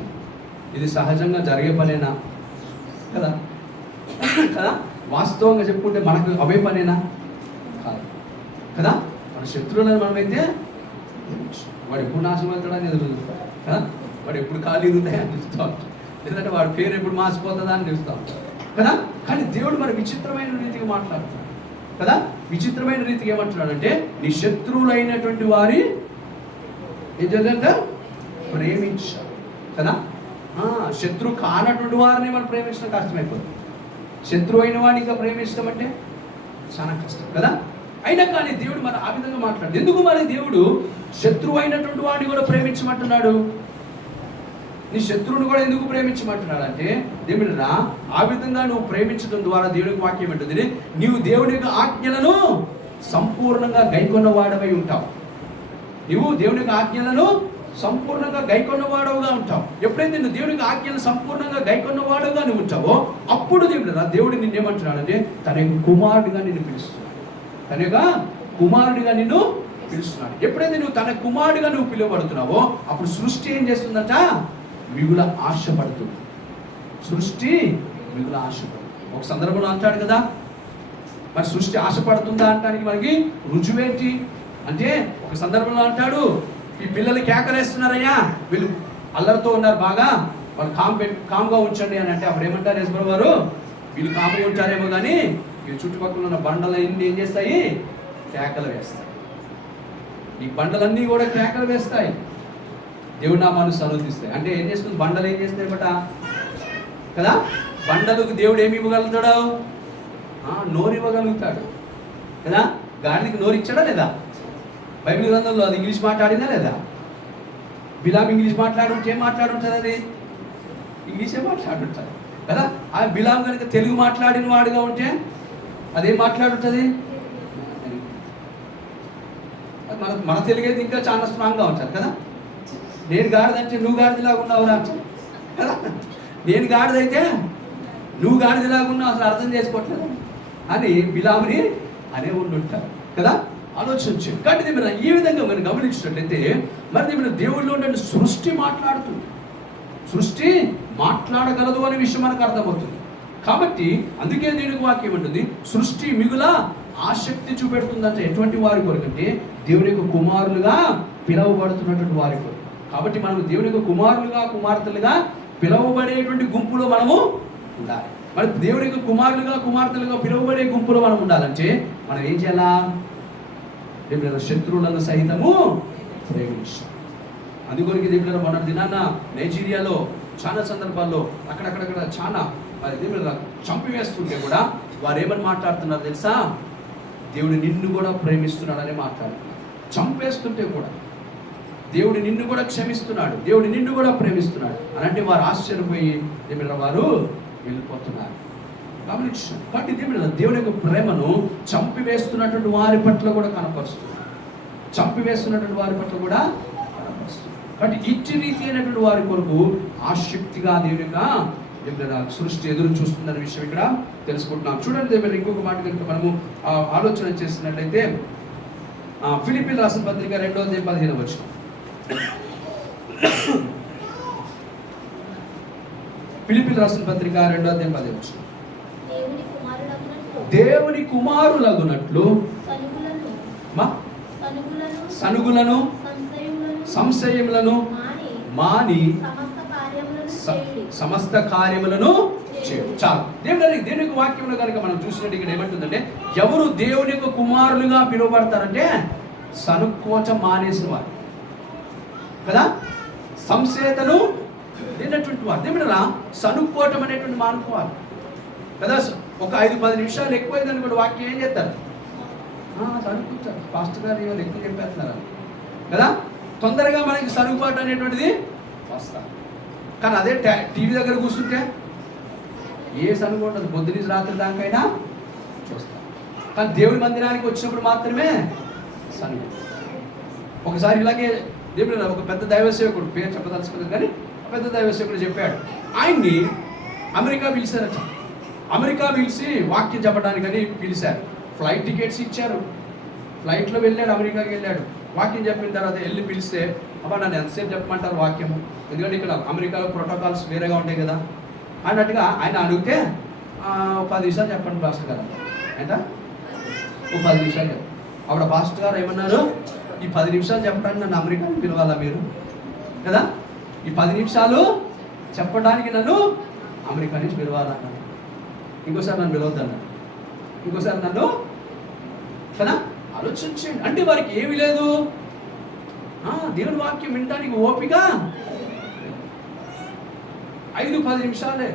ఇది సహజంగా జరిగే పనేనా కదా కదా వాస్తవంగా చెప్పుకుంటే మనకు అవే పనేనా కాదు కదా. మన శత్రువులను మనమైతే వాడు ఎప్పుడు నాశనం అవుతాడని ఎదురుస్తాం కదా, వాడు ఎప్పుడు ఖాళీ ఉంటాయని చూస్తాం, లేదంటే వాడి పేరు ఎప్పుడు మాసిపోతుందా అని చూస్తాం కదా. కానీ దేవుడు మరి విచిత్రమైన రీతిగా మాట్లాడుతున్నాడు కదా. విచిత్రమైన రీతిగా ఏమంటున్నాడంటే, నీ శత్రువులైనటువంటి వారి ఏం చేద్దంట ప్రేమించాడు కదా. శత్రువు కానటువంటి వారిని మనం ప్రేమించడం కష్టమైపోతుంది. శత్రువు అయిన వాడిని ఇంకా ప్రేమించడం అంటే చాలా కష్టం కదా. అయినా కానీ దేవుడు మరి ఆ విధంగా మాట్లాడు. ఎందుకు మరి దేవుడు శత్రువు అయినటువంటి వాడిని కూడా ప్రేమించమంటున్నాడు? నీ శత్రువుని కూడా ఎందుకు ప్రేమించమంటున్నాడు అంటే, దేవుడు ఆ విధంగా నువ్వు ప్రేమించడం ద్వారా దేవుడికి వాక్యం ఏంటంటే, నీవు దేవుడి యొక్క ఆజ్ఞలను సంపూర్ణంగా గైకొన్న వాడవై ఉంటావు. నువ్వు దేవుని యొక్క ఆజ్ఞలను సంపూర్ణంగా గైకొన్నవాడవుగా ఉంటావు. ఎప్పుడైతే నువ్వు దేవునికి ఆజ్ఞలను సంపూర్ణంగా గైకొన్నవాడుగా నువ్వు ఉంటావో, అప్పుడు దేవుడు నిన్నేమంటున్నాడంటే, తన యొక్క కుమారుడిగా నిన్ను పిలుస్తున్నాడు, తన యొక్క కుమారుడిగా నిన్ను పిలుస్తున్నాడు. ఎప్పుడైతే నువ్వు తన కుమారుడిగా నువ్వు పిలువబడుతున్నావో, అప్పుడు సృష్టి ఏం చేస్తుందట, మిగుల ఆశపడుతుంది. సృష్టి మిగుల ఆశపడుతుంది. ఒక సందర్భంలో అంటాడు కదా, మరి సృష్టి ఆశపడుతుందా అంటానికి మనకి రుజువేంటి అంటే, ఒక సందర్భంలో అంటాడు, ఈ పిల్లలు కేకలేస్తున్నారయ్యా, వీళ్ళు అల్లరితో ఉన్నారు బాగా, వాళ్ళు కామ్గా ఉంచండి అని అంటే, అప్పుడు ఏమంటారు యశ్వర వారు, వీళ్ళు కామ్గా ఉంటారేమో కానీ వీళ్ళు చుట్టుపక్కల ఉన్న బండలన్నీ ఏం చేస్తాయి, కేకలు వేస్తాయి. ఈ బండలన్నీ కూడా కేకలు వేస్తాయి, దేవుడి నామాన్ని సన్నుతిస్తాయి. అంటే ఏం చేస్తుంది, బండలు ఏం చేస్తాయి బట కదా. బండలకు దేవుడు ఏమి ఇవ్వగలుగుతాడు, నోరు ఇవ్వగలుగుతాడు కదా. గాడికి నోరు ఇచ్చాడా లేదా? బైబిల్ గ్రంథంలో అది ఇంగ్లీష్ మాట్లాడిందా లేదా? బిలాం ఇంగ్లీష్ మాట్లాడుంటే ఏం మాట్లాడుంటుంది, అది ఇంగ్లీషే మాట్లాడుంటుంది కదా. ఆ బిలాం కనుక తెలుగు మాట్లాడిన వాడుగా ఉంటే అదేం మాట్లాడుంటుంది, మన మన తెలుగు అయితే ఇంకా చాలా స్ట్రాంగ్గా ఉంటారు కదా. నేను గాడిదంటే నువ్వు గాడిదలాగా ఉన్నావురా కదా, నేను గాడిదైతే నువ్వు గాడిదలాగా ఉన్నావు, అసలు అర్థం చేసుకోవట్లేదు అని బిలాముని అనే ఉండుంటారు కదా. ఆలోచించు. కాబట్టి మీరు ఈ విధంగా మనం గమనించినట్లయితే మరి మీరు దేవుళ్ళు ఉండే సృష్టి మాట్లాడుతుంది, సృష్టి మాట్లాడగలదు అనే విషయం మనకు అర్థమవుతుంది. కాబట్టి అందుకే దేవునికి వాక్యం ఉంటుంది, సృష్టి మిగుల ఆసక్తి చూపెడుతుందంటే ఎటువంటి వారి కొరకంటే దేవుని యొక్క కుమారులుగా పిలువబడుతున్నటువంటి వారి కొరకు. కాబట్టి మనం దేవుని యొక్క కుమారులుగా కుమార్తెలుగా పిలువబడేటువంటి గుంపులో మనము ఉండాలి. మరి దేవుని యొక్క కుమారులుగా కుమార్తెలుగా పిలువబడే గుంపులో మనం ఉండాలంటే మనం ఏం చేయాలా? శత్రువులను సహితము ప్రేమించాలి. అందుకొరికి దేవుడు మన దినాన్న నైజీరియాలో చాలా సందర్భాల్లో అక్కడక్కడ చాలా మరి దేవుడు చంపివేస్తుంటే కూడా వారు ఏమని మాట్లాడుతున్నారు తెలుసా? దేవుడు నిన్ను కూడా ప్రేమిస్తున్నాడని మాట్లాడుతున్నారు. చంపేస్తుంటే కూడా దేవుడు నిన్ను కూడా క్షమిస్తున్నాడు, దేవుడు నిన్ను కూడా ప్రేమిస్తున్నాడు అని అంటే వారు ఆశ్చర్యపోయి దేవుడు వారు వెళ్ళిపోతున్నారు. గమనించారు. కాబట్టి దేవుడి యొక్క ప్రేమను చంపివేస్తున్నటువంటి వారి పట్ల కూడా కనపరుస్తున్నారు, చంపివేస్తున్నటువంటి వారి పట్ల కూడా కనపరుస్తున్నారు. కాబట్టి ఇచ్చి రీతి అయినటువంటి వారి కొరకు ఆసక్తిగా దేవుని యొక్క సృష్టి ఎదురు చూస్తుందనే విషయం ఇక్కడ తెలుసుకుంటున్నాం. చూడండి దేవుడు ఇంకొక మాట కనుక మనము ఆలోచన చేస్తున్నట్లయితే ఫిలిప్పీయులకు రాసిన పత్రిక 2:15 ఫిలిప్పీయులకు రాసిన పత్రిక 2:15 దేవుని కుమారులగునట్లు సనుగులను సంశయములను మాని సమస్త కార్యములను చాలు. దేవుని యొక్క వాక్యంలో కనుక మనం చూసినట్టు ఇక్కడ ఏమంటుందంటే ఎవరు దేవుని యొక్క కుమారులుగా పిలువబడతారంటే సనుక్కోచం మానేసిన వారు కదా, సంశయతను లేనటువంటి వారు. దేవుడు సనుక్కోవటం అనేటువంటి మానుకోవాలి కదా. ఒక 5-10 నిమిషాలు ఎక్కువైందని కూడా వాక్యం ఏం చేస్తారు? సనుక్కుంటారు. పాస్టర్ గారు ఇవాళ ఎక్కువ చెప్పేస్తున్నారు కదా. తొందరగా మనకి సనుకుబాటు అనేటువంటిది వస్తారు. కానీ అదే టీవీ దగ్గర కూర్చుంటే ఏ సనుగు ఉండదు, పొద్దు నుంచి రాత్రి దానికైనా చూస్తాం. కానీ దేవుడి మందిరానికి వచ్చినప్పుడు మాత్రమే సనుగు. ఒకసారి ఇలాగే దేవుడు ఒక పెద్ద దైవ సేవకుడు, పేరు చెప్పదలుచుకోలేదు కానీ పెద్ద దైవ సేవకుడు చెప్పాడు, ఆయన్ని అమెరికా పిలిచారట. అమెరికా పిలిచి వాక్యం చెప్పడానికని పిలిచారు. ఫ్లైట్ టికెట్స్ ఇచ్చారు, ఫ్లైట్లో వెళ్ళాడు, అమెరికాకి వెళ్ళాడు. వాక్యం చెప్పిన తర్వాత వెళ్ళి పిలిస్తే అబ్బా నన్ను ఎంతసేపు చెప్పమంటారు వాక్యము, ఎందుకంటే ఇక్కడ అమెరికాలో ప్రోటోకాల్స్ వేరేగా ఉంటాయి కదా అన్నట్టుగా ఆయన అడిగితే 10 నిమిషాలు చెప్పండి పాస్టర్ గారు ఎంత, 10 నిమిషాలు. అప్పుడు పాస్టర్ గారు ఏమన్నారు, ఈ 10 నిమిషాలు చెప్పడానికి నన్ను అమెరికాకి పిలవాలా మీరు కదా, ఈ 10 నిమిషాలు చెప్పడానికి నన్ను అమెరికా నుంచి పిలవాలన్నాను. ఇంకోసారి నన్ను పిలవద్దన్నాను, ఇంకోసారి నన్ను కదా. ఆలోచించండి. అంటే వారికి ఏమీ లేదు, దేవుని వాక్యం వినడానికి ఓపిక 5-10 నిమిషాలే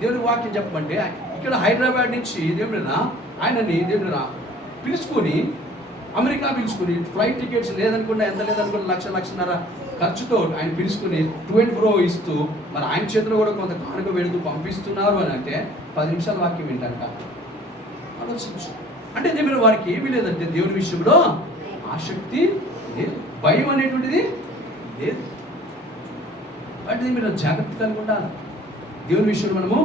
దేవుని వాక్యం చెప్పమంటే ఇక్కడ హైదరాబాద్ నుంచి ఆయనని దేవుడినా పిలుచుకొని అమెరికా పిలుచుకొని ఫ్లైట్ టికెట్స్ లేదనుకున్నా ఎంత లేదనుకున్నా 1,00,000-1,500,000 ఖర్చుతో ఆయన పిలుచుకుని 2-4 ఇస్తూ మరి ఆయన చేతిలో కూడా కొంత కానుక వెళుతూ పంపిస్తున్నారు అని అంటే 10 నిమిషాల వాక్యం వింటాను కాదు. ఆలోచించు. అంటే దేవుడు వారికి ఏమీ లేదంటే దేవుని విషయంలో ఆసక్తి లేదు, భయం అనేటువంటిది లేదు. అంటే మీరు జాగ్రత్త కలిగి ఉండాలి, దేవుని విషయంలో మనము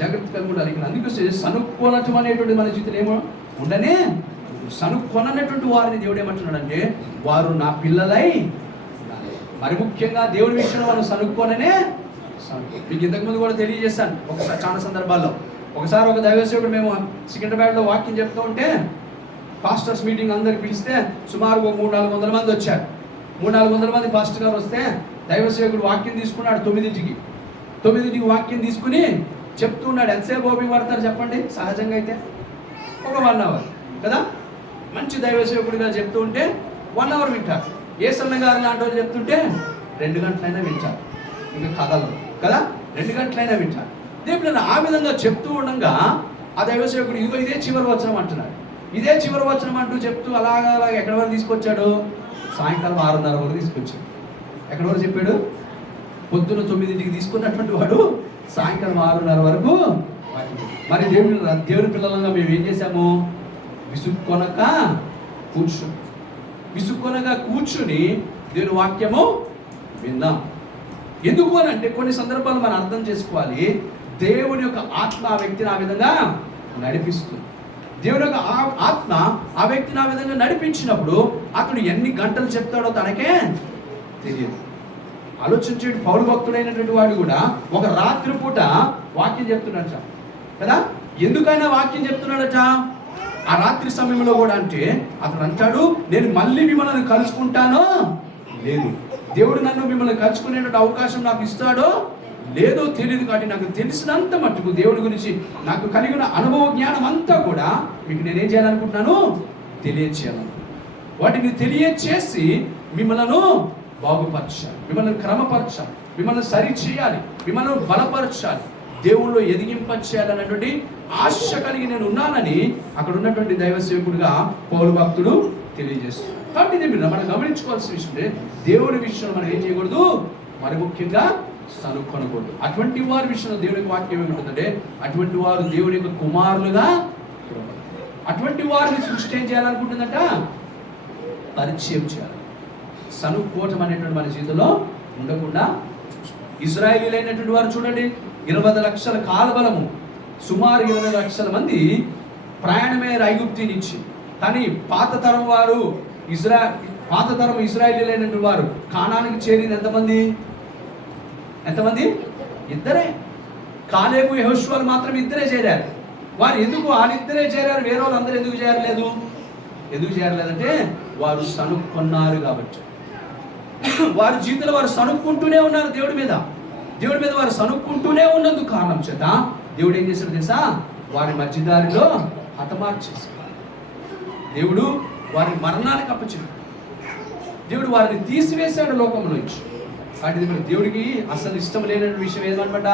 జాగ్రత్త కలిగి ఉండాలి. ఇక్కడ అందుకే సనుక్కోనటం అనేటువంటిది మన జీవితంలో ఏమో ఉండనే, సనుక్కొనటువంటి వారిని దేవుడు ఏమంటున్నాడంటే వారు నా పిల్లలై. మరి ముఖ్యంగా దేవుని విషయంలో మనం సనుక్కోననే. మీకు ఇంతకుముందు కూడా తెలియజేస్తాను ఒకసారి చాలా సందర్భాల్లో. ఒకసారి ఒక దైవసేవకుడు మేము సికింద్రాబాద్లో వాక్యం చెప్తూ ఉంటే పాస్టర్స్ మీటింగ్ అందరికి పిలిస్తే సుమారు 300-400 మంది వచ్చారు. 300-400 మంది పాస్టర్ గారు వస్తే దైవసేవకుడు వాక్యం తీసుకున్నాడు 9ంటికి వాక్యం తీసుకుని చెప్తూ ఉన్నాడు. ఎంతసేపు ఓపిక పడతారు చెప్పండి? సహజంగా అయితే ఒక 1 అవర్ కదా. మంచి దైవసేవకుడిగా చెప్తూ ఉంటే 1 అవర్ వింటారు. ఏ సన్నగారు లాంటి వాళ్ళు చెప్తుంటే 2 గంటలైనా వింటారు. ఇంకా కథలు కదా, 2 గంటలైనా వింటారు. దేవుడు ఆ విధంగా చెప్తూ ఉండగా ఆ దైవసేవకుడు ఇదే చివరి వచనం అంటున్నాడు. ఇదే చివరి వచనం అంటూ చెప్తూ అలాగా ఎక్కడి వరకు తీసుకొచ్చాడు? సాయంకాలం 6:30 వరకు తీసుకొచ్చాడు. ఎక్కడి వరకు చెప్పాడు? పొద్దున 9ంటికి తీసుకున్నటువంటి వాడు సాయంకాలం 6:30 వరకు. మరి దేవుని పిల్లలంగా మేము ఏం చేశాము? విసుక్కొనక కూర్చో విసుకొనగా కూర్చుని దేవుని వాక్యము విన్నాం. ఎందుకు అని అంటే కొన్ని సందర్భాలు మనం అర్థం చేసుకోవాలి. దేవుని యొక్క ఆత్మ ఆ వ్యక్తిని ఆ విధంగా నడిపిస్తుంది. దేవుని యొక్క ఆత్మ ఆ వ్యక్తిని ఆ విధంగా నడిపించినప్పుడు అతడు ఎన్ని గంటలు చెప్తాడో తనకే తెలియదు. ఆలోచించేటి పౌలు భక్తుడైనటువంటి వాడు కూడా ఒక రాత్రి పూట వాక్యం చెప్తున్నాడట కదా. ఎందుకైనా వాక్యం చెప్తున్నాడట ఆ రాత్రి సమయంలో కూడా అంటే అతను అంటాడు, నేను మళ్ళీ మిమ్మల్ని కలుసుకుంటానో లేదు, దేవుడు నన్ను మిమ్మల్ని కలుసుకునేటువంటి అవకాశం నాకు ఇస్తాడో లేదో తెలియదు, కాబట్టి నాకు తెలిసినంత మట్టుకు దేవుడి గురించి నాకు కలిగిన అనుభవ జ్ఞానం అంతా కూడా మీకు నేనేం చేయాలనుకుంటున్నాను, తెలియచేయాలను. వాటిని తెలియచేసి మిమ్మల్ని బాగుపరచాలి, మిమ్మల్ని క్రమపరచాలి, మిమ్మల్ని సరి చేయాలి, మిమ్మల్ని బలపరచాలి, దేవుళ్ళు ఎదిగింపచేయాలన్నటువంటి ఆశ కలిగి నేను ఉన్నానని అక్కడ ఉన్నటువంటి దైవ సేవకుడుగా పౌలు భక్తుడు తెలియజేస్తున్నాడు. కాబట్టి ఇది మనం గమనించుకోవాల్సిన విషయం, దేవుడి విషయంలో మనం ఏం చేయకూడదు, మరి ముఖ్యంగా సనుక్కొనకూడదు. అటువంటి వారి విషయంలో దేవునికి వాక్యం ఏమిటంటే అటువంటి వారు దేవుని యొక్క కుమారులుగా, అటువంటి వారిని సృష్టి ఏం చేయాలనుకుంటుందంట, పరిచయం చేయాలి. సనుక్కోవటం అనేటువంటి మన జీవితంలో ఉండకుండా ఇశ్రాయేలీయులైనటువంటి వారు చూడండి, 20 లక్షల కాలబలము, సుమారు 20 లక్షల మంది ప్రయాణమయ్యారు ఐగుప్తు నుంచి. కానీ పాత తరం ఇశ్రాయేలీయులైనటువంటి వారు కానానికి చేరింది ఎంతమంది? ఇద్దరే. కాలేబు యెహోషువలు మాత్రం ఇద్దరే చేరారు. వారు ఎందుకు వాళ్ళిద్దరే చేరారు, వేరే వాళ్ళు అందరూ ఎందుకు చేరలేదంటే వారు సనుక్కున్నారు కాబట్టి. వారి జీవితంలో వారు సనుక్కుంటూనే ఉన్నారు దేవుడి మీద వారు సనుక్కుంటూనే ఉన్నందుకు కారణం చేత దేవుడు ఏం చేశాడు తెలుసా, వారి మధ్యదారిలో హతమార్చేశాడు. దేవుడు వారిని మరణానికి అప్పచెప్పాడు. దేవుడు వారిని తీసివేశాడు లోకంలో నుంచి. కాబట్టి దేవుడికి అసలు ఇష్టం లేని విషయం ఏదన్నమాట,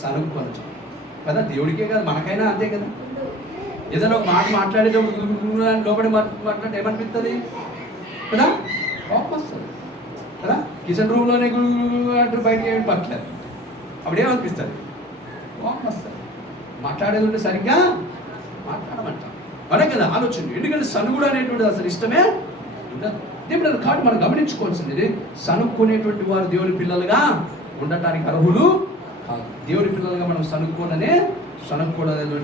సనుక్కొనటం కదా. దేవుడికే కదా, మనకైనా అంతే కదా. ఏదైనా ఒక మాట మాట్లాడేటప్పుడు లోపడి మాట్లాడితే ఏమనిపిస్తుంది కదా, కోపం వస్తుంది కదా. కిచెన్ రూమ్లోనే అంటూ బయటకి ఏమి పట్టలేదు, అప్పుడేమనిపిస్తుంది, కోపం వస్తుంది. మాట్లాడేది ఉంటే సరిగ్గా మాట్లాడమంట అనే కదా ఆలోచన. ఎందుకంటే సనుగుడు అనేటువంటిది అసలు ఇష్టమే ఉండదు. దేవుడు కాబట్టి మనం గమనించుకోవాల్సింది, సనుక్కునేటువంటి వారు దేవుని పిల్లలుగా ఉండటానికి అర్హులు కాదు. దేవుని పిల్లలుగా మనం సనుక్కోవడం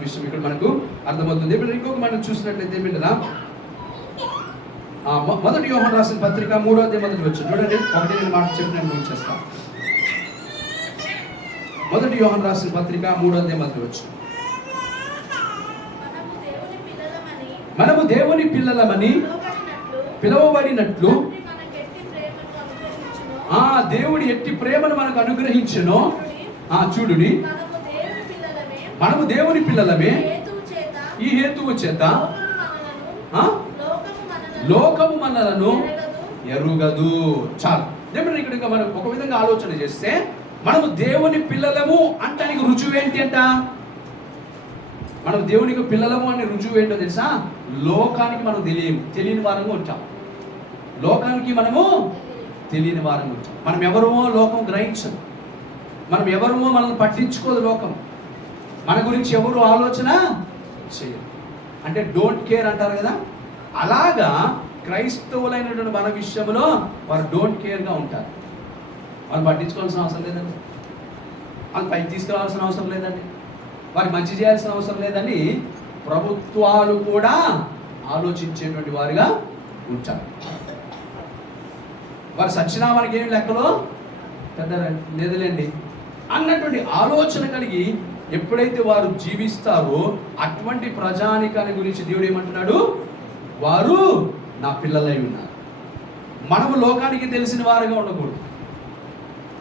విషయం ఇక్కడ మనకు అర్థమవుతుంది. ఇప్పుడు ఇంకొక మనం చూసినట్లయితే ఏంటంటే మొదటి యోహాను రాసిన పత్రిక 3వ అధ్యాయం మొదటి వచ్చింది చూడండి. ఒకటి నేను మాట చెప్పినట్టు చేస్తాను. మొదటి యోహాను రాసిన పత్రిక 3వ అధ్యాయం మొదటి వచ్చింది. మనము దేవుని పిల్లలమని పిలువబడినట్లు దేవుడు ఎట్టి ప్రేమను మనకు అనుగ్రహించెనో చూడుడి, మనము దేవుని పిల్లలమే, ఈ హేతువు చేత లోకము మనలను ఎరుగదు. చాలు. దేవుడు ఇక్కడ మనం ఒక విధంగా ఆలోచన చేస్తే మనము దేవుని పిల్లలము అంటానికి రుజువు ఏంటి అంట, మనం దేవునికి పిల్లలము అనే రుజువు ఏంటో తెలుసా, లోకానికి మనం తెలియని వారంగా ఉంటాం. లోకానికి మనము తెలియని వారంగా ఉంటాం. మనం ఎవరమో లోకం గ్రహించదు, మనం ఎవరమో మనల్ని పట్టించుకోదు లోకం, మన గురించి ఎవరు ఆలోచన చేయరు. అంటే డోంట్ కేర్ అంటారు కదా, అలాగా క్రైస్తవులైనటువంటి మన విషయంలో వారు డోంట్ కేర్గా ఉంటారు. వాళ్ళు పట్టించుకోవాల్సిన అవసరం లేదండి, వాళ్ళు పైకి తీసుకురావాల్సిన అవసరం లేదండి, వారికి మంచి చేయాల్సిన అవసరం లేదని ప్రభుత్వాలు కూడా ఆలోచించేటువంటి వారిగా ఉంటారు. వారు సచ్చినా మనకి ఏం లెక్కలో పెద్ద లేదులేండి అన్నటువంటి ఆలోచన కలిగి ఎప్పుడైతే వారు జీవిస్తారో అటువంటి ప్రజానికాన్ని గురించి దేవుడు ఏమంటున్నాడు, వారు నా పిల్లలై ఉన్నారు. మనము లోకానికి తెలిసిన వారుగా ఉండకూడదు.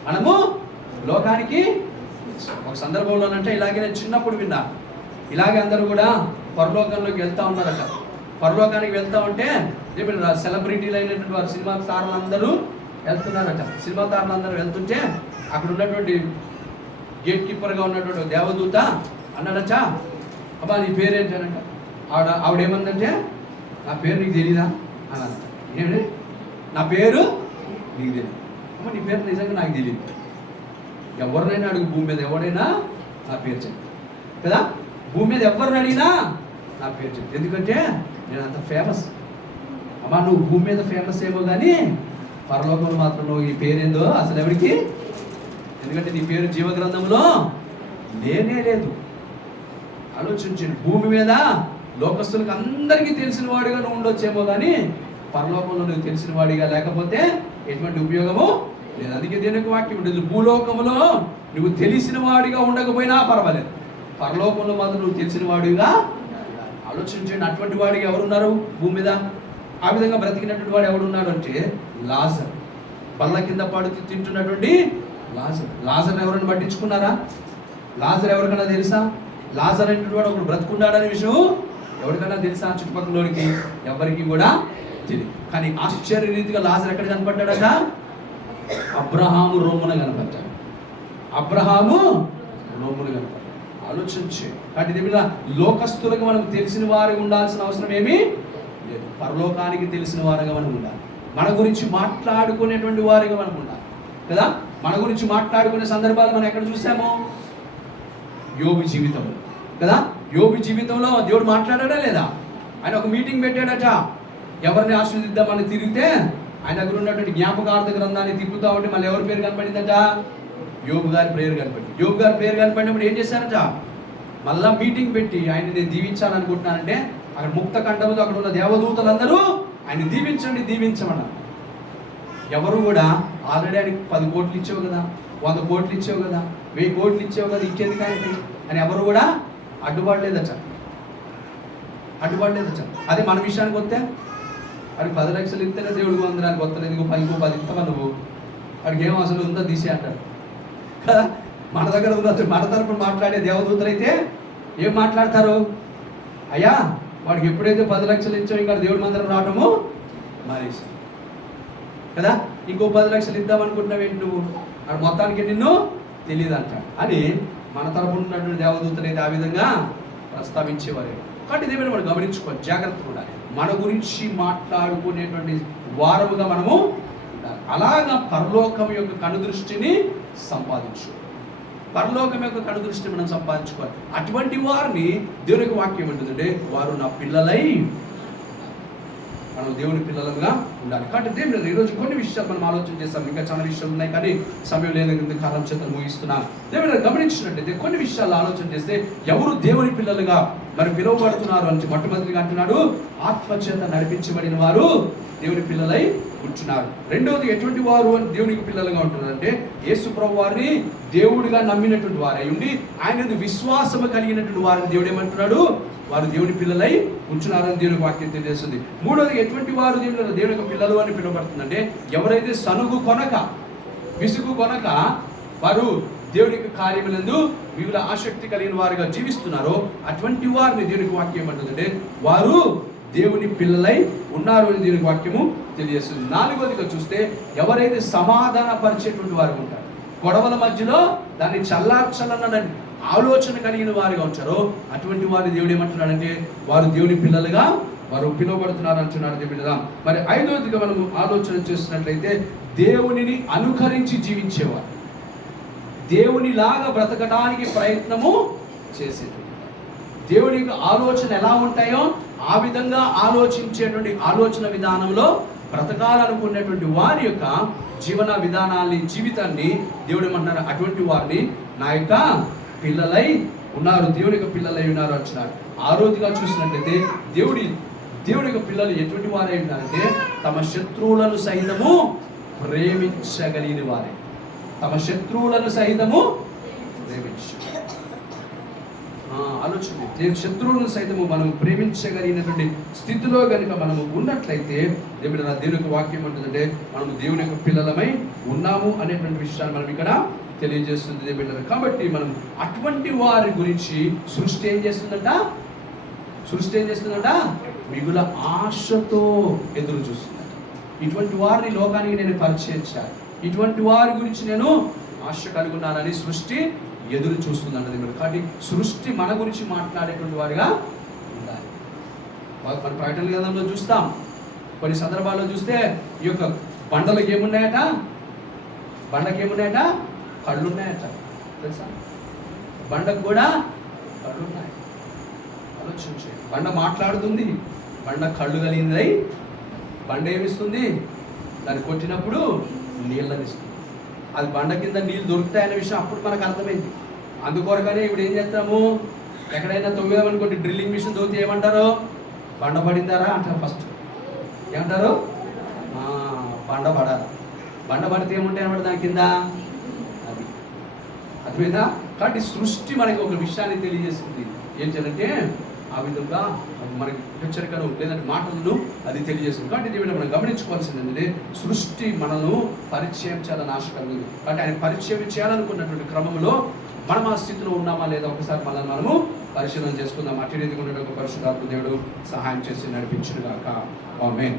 మనము లోకానికి ఒక సందర్భంలోనంటే ఇలాగే నేను చిన్నప్పుడు విన్నా, ఇలాగే అందరూ కూడా పరలోకంలోకి వెళ్తూ ఉన్నారట. పరలోకానికి వెళ్తూ ఉంటే సెలబ్రిటీలు అయినటువంటి వారు సినిమా తారలు అందరూ వెళ్తున్నారట. సినిమా తారలు అందరూ వెళ్తుంటే అక్కడ ఉన్నటువంటి గేట్ కీపర్గా ఉన్నటువంటి దేవదూత అన్నాడట, అబ్బా నీ పేరేంటనంట. ఆవిడేమందంటే, నా పేరు నీకు తెలీదా అన్నది. ఏమి, నా పేరు నీకు తెలియదు. అమ్మ నీ పేరు నిజంగా నాకు తెలియదు. ఎవరినైనా అడుగు, భూమి మీద ఎవరైనా నా పేరు చెప్పు కదా, భూమి మీద ఎవరిని అడిగినా నా పేరు చెప్పు, ఎందుకంటే నేను అంత ఫేమస్. అమ్మా నువ్వు భూమి మీద ఫేమస్ ఏమో కానీ పరలోకంలో మాత్రం నువ్వు ఈ పేరేందో అసలు ఎవరికి, ఎందుకంటే నీ పేరు జీవగ్రంథంలో లేనే లేదు. ఆలోచించండి, భూమి మీద లోకస్తులకు అందరికీ తెలిసిన వాడిగా నువ్వు ఉండొచ్చేమో కానీ పరలోకంలో నువ్వు తెలిసిన వాడిగా లేకపోతే ఎటువంటి ఉపయోగము లేదు. అందుకే దేనికి వాక్యం ఉంటుంది, భూలోకంలో నువ్వు తెలిసిన వాడిగా ఉండకపోయినా పర్వాలేదు, పరలోకంలో మాత్రం నువ్వు తెలిసిన వాడిగా. ఆలోచించండి, అటువంటి వాడిగా ఎవరున్నారు భూమి మీద? ఆ విధంగా బ్రతికినటువంటి వాడు ఎవడున్నాడు అంటే లాజరు. బల్ల కింద పడుతూ తింటున్నటువంటి లాజరు. లాజర్ని ఎవరైనా పట్టించుకున్నారా? లాజర్ ఎవరికైనా తెలుసా? లాజర్ అనేటువంటి వాడు ఒకడు బ్రతుకున్నాడనే విషయం ఎవరికైనా తెలుసా? చుట్టుపక్కలకి ఎవరికి కూడా తెలియదు. కానీ ఆశ్చర్య రీతిగా లాజర్ ఎక్కడ కనపడ్డాడట? అబ్రహాము రొమ్మున కనపడ్డాడు. అబ్రహాము రొమ్మున కనపడ్డాడు. ఆలోచించి కాబట్టి దేవుళ్ళ లోకస్తులకు మనం తెలిసిన వారు ఉండాల్సిన అవసరం ఏమీ లేదు, పరలోకానికి తెలిసిన వారుగా మనం ఉండాలి. మన గురించి మాట్లాడుకునేటువంటి వారుగా మనం ఉండాలి కదా. మన గురించి మాట్లాడుకునే సందర్భాలు మనం ఎక్కడ చూసామో? యోబు జీవితంలో కదా. యోబు జీవితంలో దేవుడు మాట్లాడాడా లేదా? ఆయన ఒక మీటింగ్ పెట్టాడట, ఎవరిని ఆశీర్వదిద్దామని తిరిగితే ఆయన దగ్గర ఉన్నటువంటి జ్ఞాపకార్థ గ్రంథాన్ని తిప్పుతా ఉంటే మళ్ళీ ఎవరి పేరు కనపడిందట? యోబు గారి పేరు కనపడింది. యోబు గారి పేరు కనపడినప్పుడు ఏం చేశారట? మళ్ళా మీటింగ్ పెట్టి ఆయన నేను దీవించాలనుకుంటున్నానంటే అక్కడ ముక్త కంఠంతో అక్కడ ఉన్న దేవదూతలందరూ ఆయన దీవించండి దీవించమన్నారు. ఎవరు కూడా ఆల్రెడీ ఆయనకి 10 కోట్లు ఇచ్చావు కదా, 100 కోట్లు ఇచ్చావు కదా, 1000 కోట్లు ఇచ్చావు కదా, ఇచ్చేది కానీ అని ఎవరు కూడా అడ్డుపడలేదట. అదే మన విషయానికి వస్తే అది 10 లక్షలు ఇస్తేనే దేవుడికి వందనానికి వస్తలేదు, ఇంకో 10 ఇస్తావా నువ్వు, వాడికి ఏం అసలు ఉందో తీసే అంటాడు కదా. మన దగ్గర ఉన్న మన తరపున మాట్లాడే దేవదూతలు అయితే ఏం మాట్లాడతారు? అయ్యా వాడికి ఎప్పుడైతే 10 లక్షలు ఇచ్చావు ఇంకా దేవుడి మందిరం రావటము మానేసి కదా, ఇంకో 10 లక్షలు ఇద్దాం అనుకుంటున్నావు ఏంటి నువ్వు, వాడు మొత్తానికి నిన్ను తెలియదు అంటాడు అని మన తరపున ఉన్నటువంటి దేవదూతలు అయితే ఆ విధంగా ప్రస్తావించేవారు. కాబట్టి ఇదేమైనా మనం గమనించుకోవాలి, జాగ్రత్తగా ఉండాలి. మన గురించి మాట్లాడుకునేటువంటి వారముగా మనము ఉండాలి. అలాగా పరలోకం యొక్క కనుదృష్టిని సంపాదించు, పరలోకం యొక్క కనుదృష్టిని మనం సంపాదించుకోవాలి. అటువంటి వారిని దేవునికి వాక్యం ఉంటుందంటే వారు నా పిల్లలై, మనం దేవుని పిల్లలుగా ఉండాలి. కాబట్టి దేవుని ఈరోజు కొన్ని విషయాలు మనం ఆలోచన చేస్తాం, ఇంకా చాలా విషయాలు ఉన్నాయి కానీ సమయం లేని కాలం చేత ముగిస్తున్నాం. దేవుని గమనించినట్లయితే కొన్ని విషయాలు ఆలోచన చేస్తే ఎవరు దేవుని పిల్లలుగా మరి పిలువబడుతున్నారు అని మొట్టమొదటిగా అంటున్నాడు, ఆత్మచేత నడిపించబడిన వారు దేవుని పిల్లలై ఉంటున్నారు. రెండవది ఎటువంటి వారు అని దేవునికి పిల్లలుగా ఉంటున్నారంటే యేసు ప్రభు వారిని దేవుడిగా నమ్మినటువంటి వారై ఉండి ఆయన విశ్వాసము కలిగినటువంటి వారిని దేవుడు ఏమంటున్నాడు, వారు దేవుని పిల్లలై ఉంచున్నారని దేవుని వాక్యం తెలియజేస్తుంది. మూడవది ఎటువంటి వారు దేవుని యొక్క పిల్లలు అని పిలువబడుతుందంటే ఎవరైతే సనుగు కొనక విసుగు కొనక వారు దేవుని యొక్క కార్యములందు వివిధ ఆసక్తి కలిగిన వారుగా జీవిస్తున్నారో అటువంటి వారిని దేవునికి వాక్యం ఏమంటుందంటే వారు దేవుని పిల్లలై ఉన్నారు అని దేవునికి వాక్యము తెలియజేస్తుంది. నాలుగవదిగా చూస్తే ఎవరైతే సమాధాన పరిచేటువంటి వారు ఉంటారు, గొడవల మధ్యలో దాన్ని చల్లార్చాలన్న ఆలోచన కలిగిన వారుగా ఉంటారో అటువంటి వారిని దేవుడు ఏమంటున్నాడంటే వారు దేవుని పిల్లలుగా వారు పిలువబడుతున్నారు అంటున్నాడు దేవుడు. మరి ఐదవదిగా మనం ఆలోచన చేస్తున్నట్లయితే దేవునిని అనుకరించి జీవించేవారు, దేవునిలాగా బ్రతకడానికి ప్రయత్నము చేసేది. దేవుని యొక్క ఆలోచన ఎలా ఉంటాయో ఆ విధంగా ఆలోచించేటువంటి ఆలోచన విధానంలో బ్రతకాలనుకునేటువంటి వారి యొక్క జీవన విధానాన్ని జీవితాన్ని దేవుడు ఏమంటున్నారు, అటువంటి వారిని నా యొక్క పిల్లలై ఉన్నారు, దేవుని యొక్క పిల్లలై ఉన్నారు అంటున్నారు. ఆరోగ్యంగా చూసినట్లయితే దేవుడి యొక్క పిల్లలు ఎటువంటి వారై ఉన్నారంటే తమ శత్రువులను సహితము ప్రేమించగలిగిన వారే, తమ శత్రువులను సహితము ప్రేమించ ఆలోచన శత్రువులను సైతము మనం ప్రేమించగలిగినటువంటి స్థితిలో కనుక మనము ఉన్నట్లయితే దేవుని యొక్క వాక్యం ఉంటుందంటే మనము దేవుని యొక్క పిల్లలమై ఉన్నాము అనేటువంటి విషయాన్ని మనం ఇక్కడ తెలియజేస్తుంది దేవుని. కాబట్టి మనం అటువంటి వారి గురించి సృష్టి ఏం చేస్తుందంట మిగుల ఆశతో ఎదురు చూస్తుందంట. ఇటువంటి వారిని లోకానికి నేను పరిచయం చేయాలి, ఇటువంటి వారి గురించి నేను ఆశ కలుగున్నానని సృష్టి ఎదురు చూస్తుందంట దేవుడు. కాబట్టి సృష్టి మన గురించి మాట్లాడేటువంటి వారిగా ఉండాలి. మన ప్రకటన గ్రంథంలో చూస్తాం, కొన్ని సందర్భాల్లో చూస్తే ఈ యొక్క బండలకు ఏమున్నాయట కళ్ళు ఉన్నాయట, తెలుసా? బండకు కూడా కళ్ళు ఉన్నాయి. ఆలోచించే బండ మాట్లాడుతుంది, బండ కళ్ళు కలిగిందై బండ ఏమిస్తుంది? దాన్ని కొట్టినప్పుడు నీళ్ళని ఇస్తుంది. అది బండ కింద నీళ్ళు దొరుకుతాయనే విషయం అప్పుడు మనకు అర్థమైంది. అందుకొరగానే ఇప్పుడు ఏం చేస్తాము, ఎక్కడైనా తొవ్వేమనుకోండి, డ్రిల్లింగ్ మిషన్ తోటి ఏమంటారు? బండ పడిందారా అంటారు. ఫస్ట్ ఏమంటారు? బండ పడాలి. బండ పడితే ఏముంటాయి అన్నమాట దాని కింద? అది అర్థమైందా? కాబట్టి సృష్టి మనకి ఒక విషయాన్ని తెలియజేస్తుంది. ఏంటంటే ఆ విధంగా మనకి హెచ్చరికను లేదంటే మాటలను అది తెలియజేస్తుంది. కాబట్టి ఇది మనం గమనించుకోవాల్సింది ఏంటంటే సృష్టి మనను పరిచయం చేయాలని ఆశ కలిగింది. కాబట్టి ఆయన పరిచయం చేయాలనుకున్నటువంటి క్రమంలో మనం ఆ స్థితిలో ఉన్నామా లేదా ఒకసారి మనము పరిశీలన చేసుకుందాం. అట్టి రీతిగా ఉండే ఒక పరిశుద్ధాత్మ దేవుడు సహాయం చేసి నడిపించుగాక. ఆమేన్.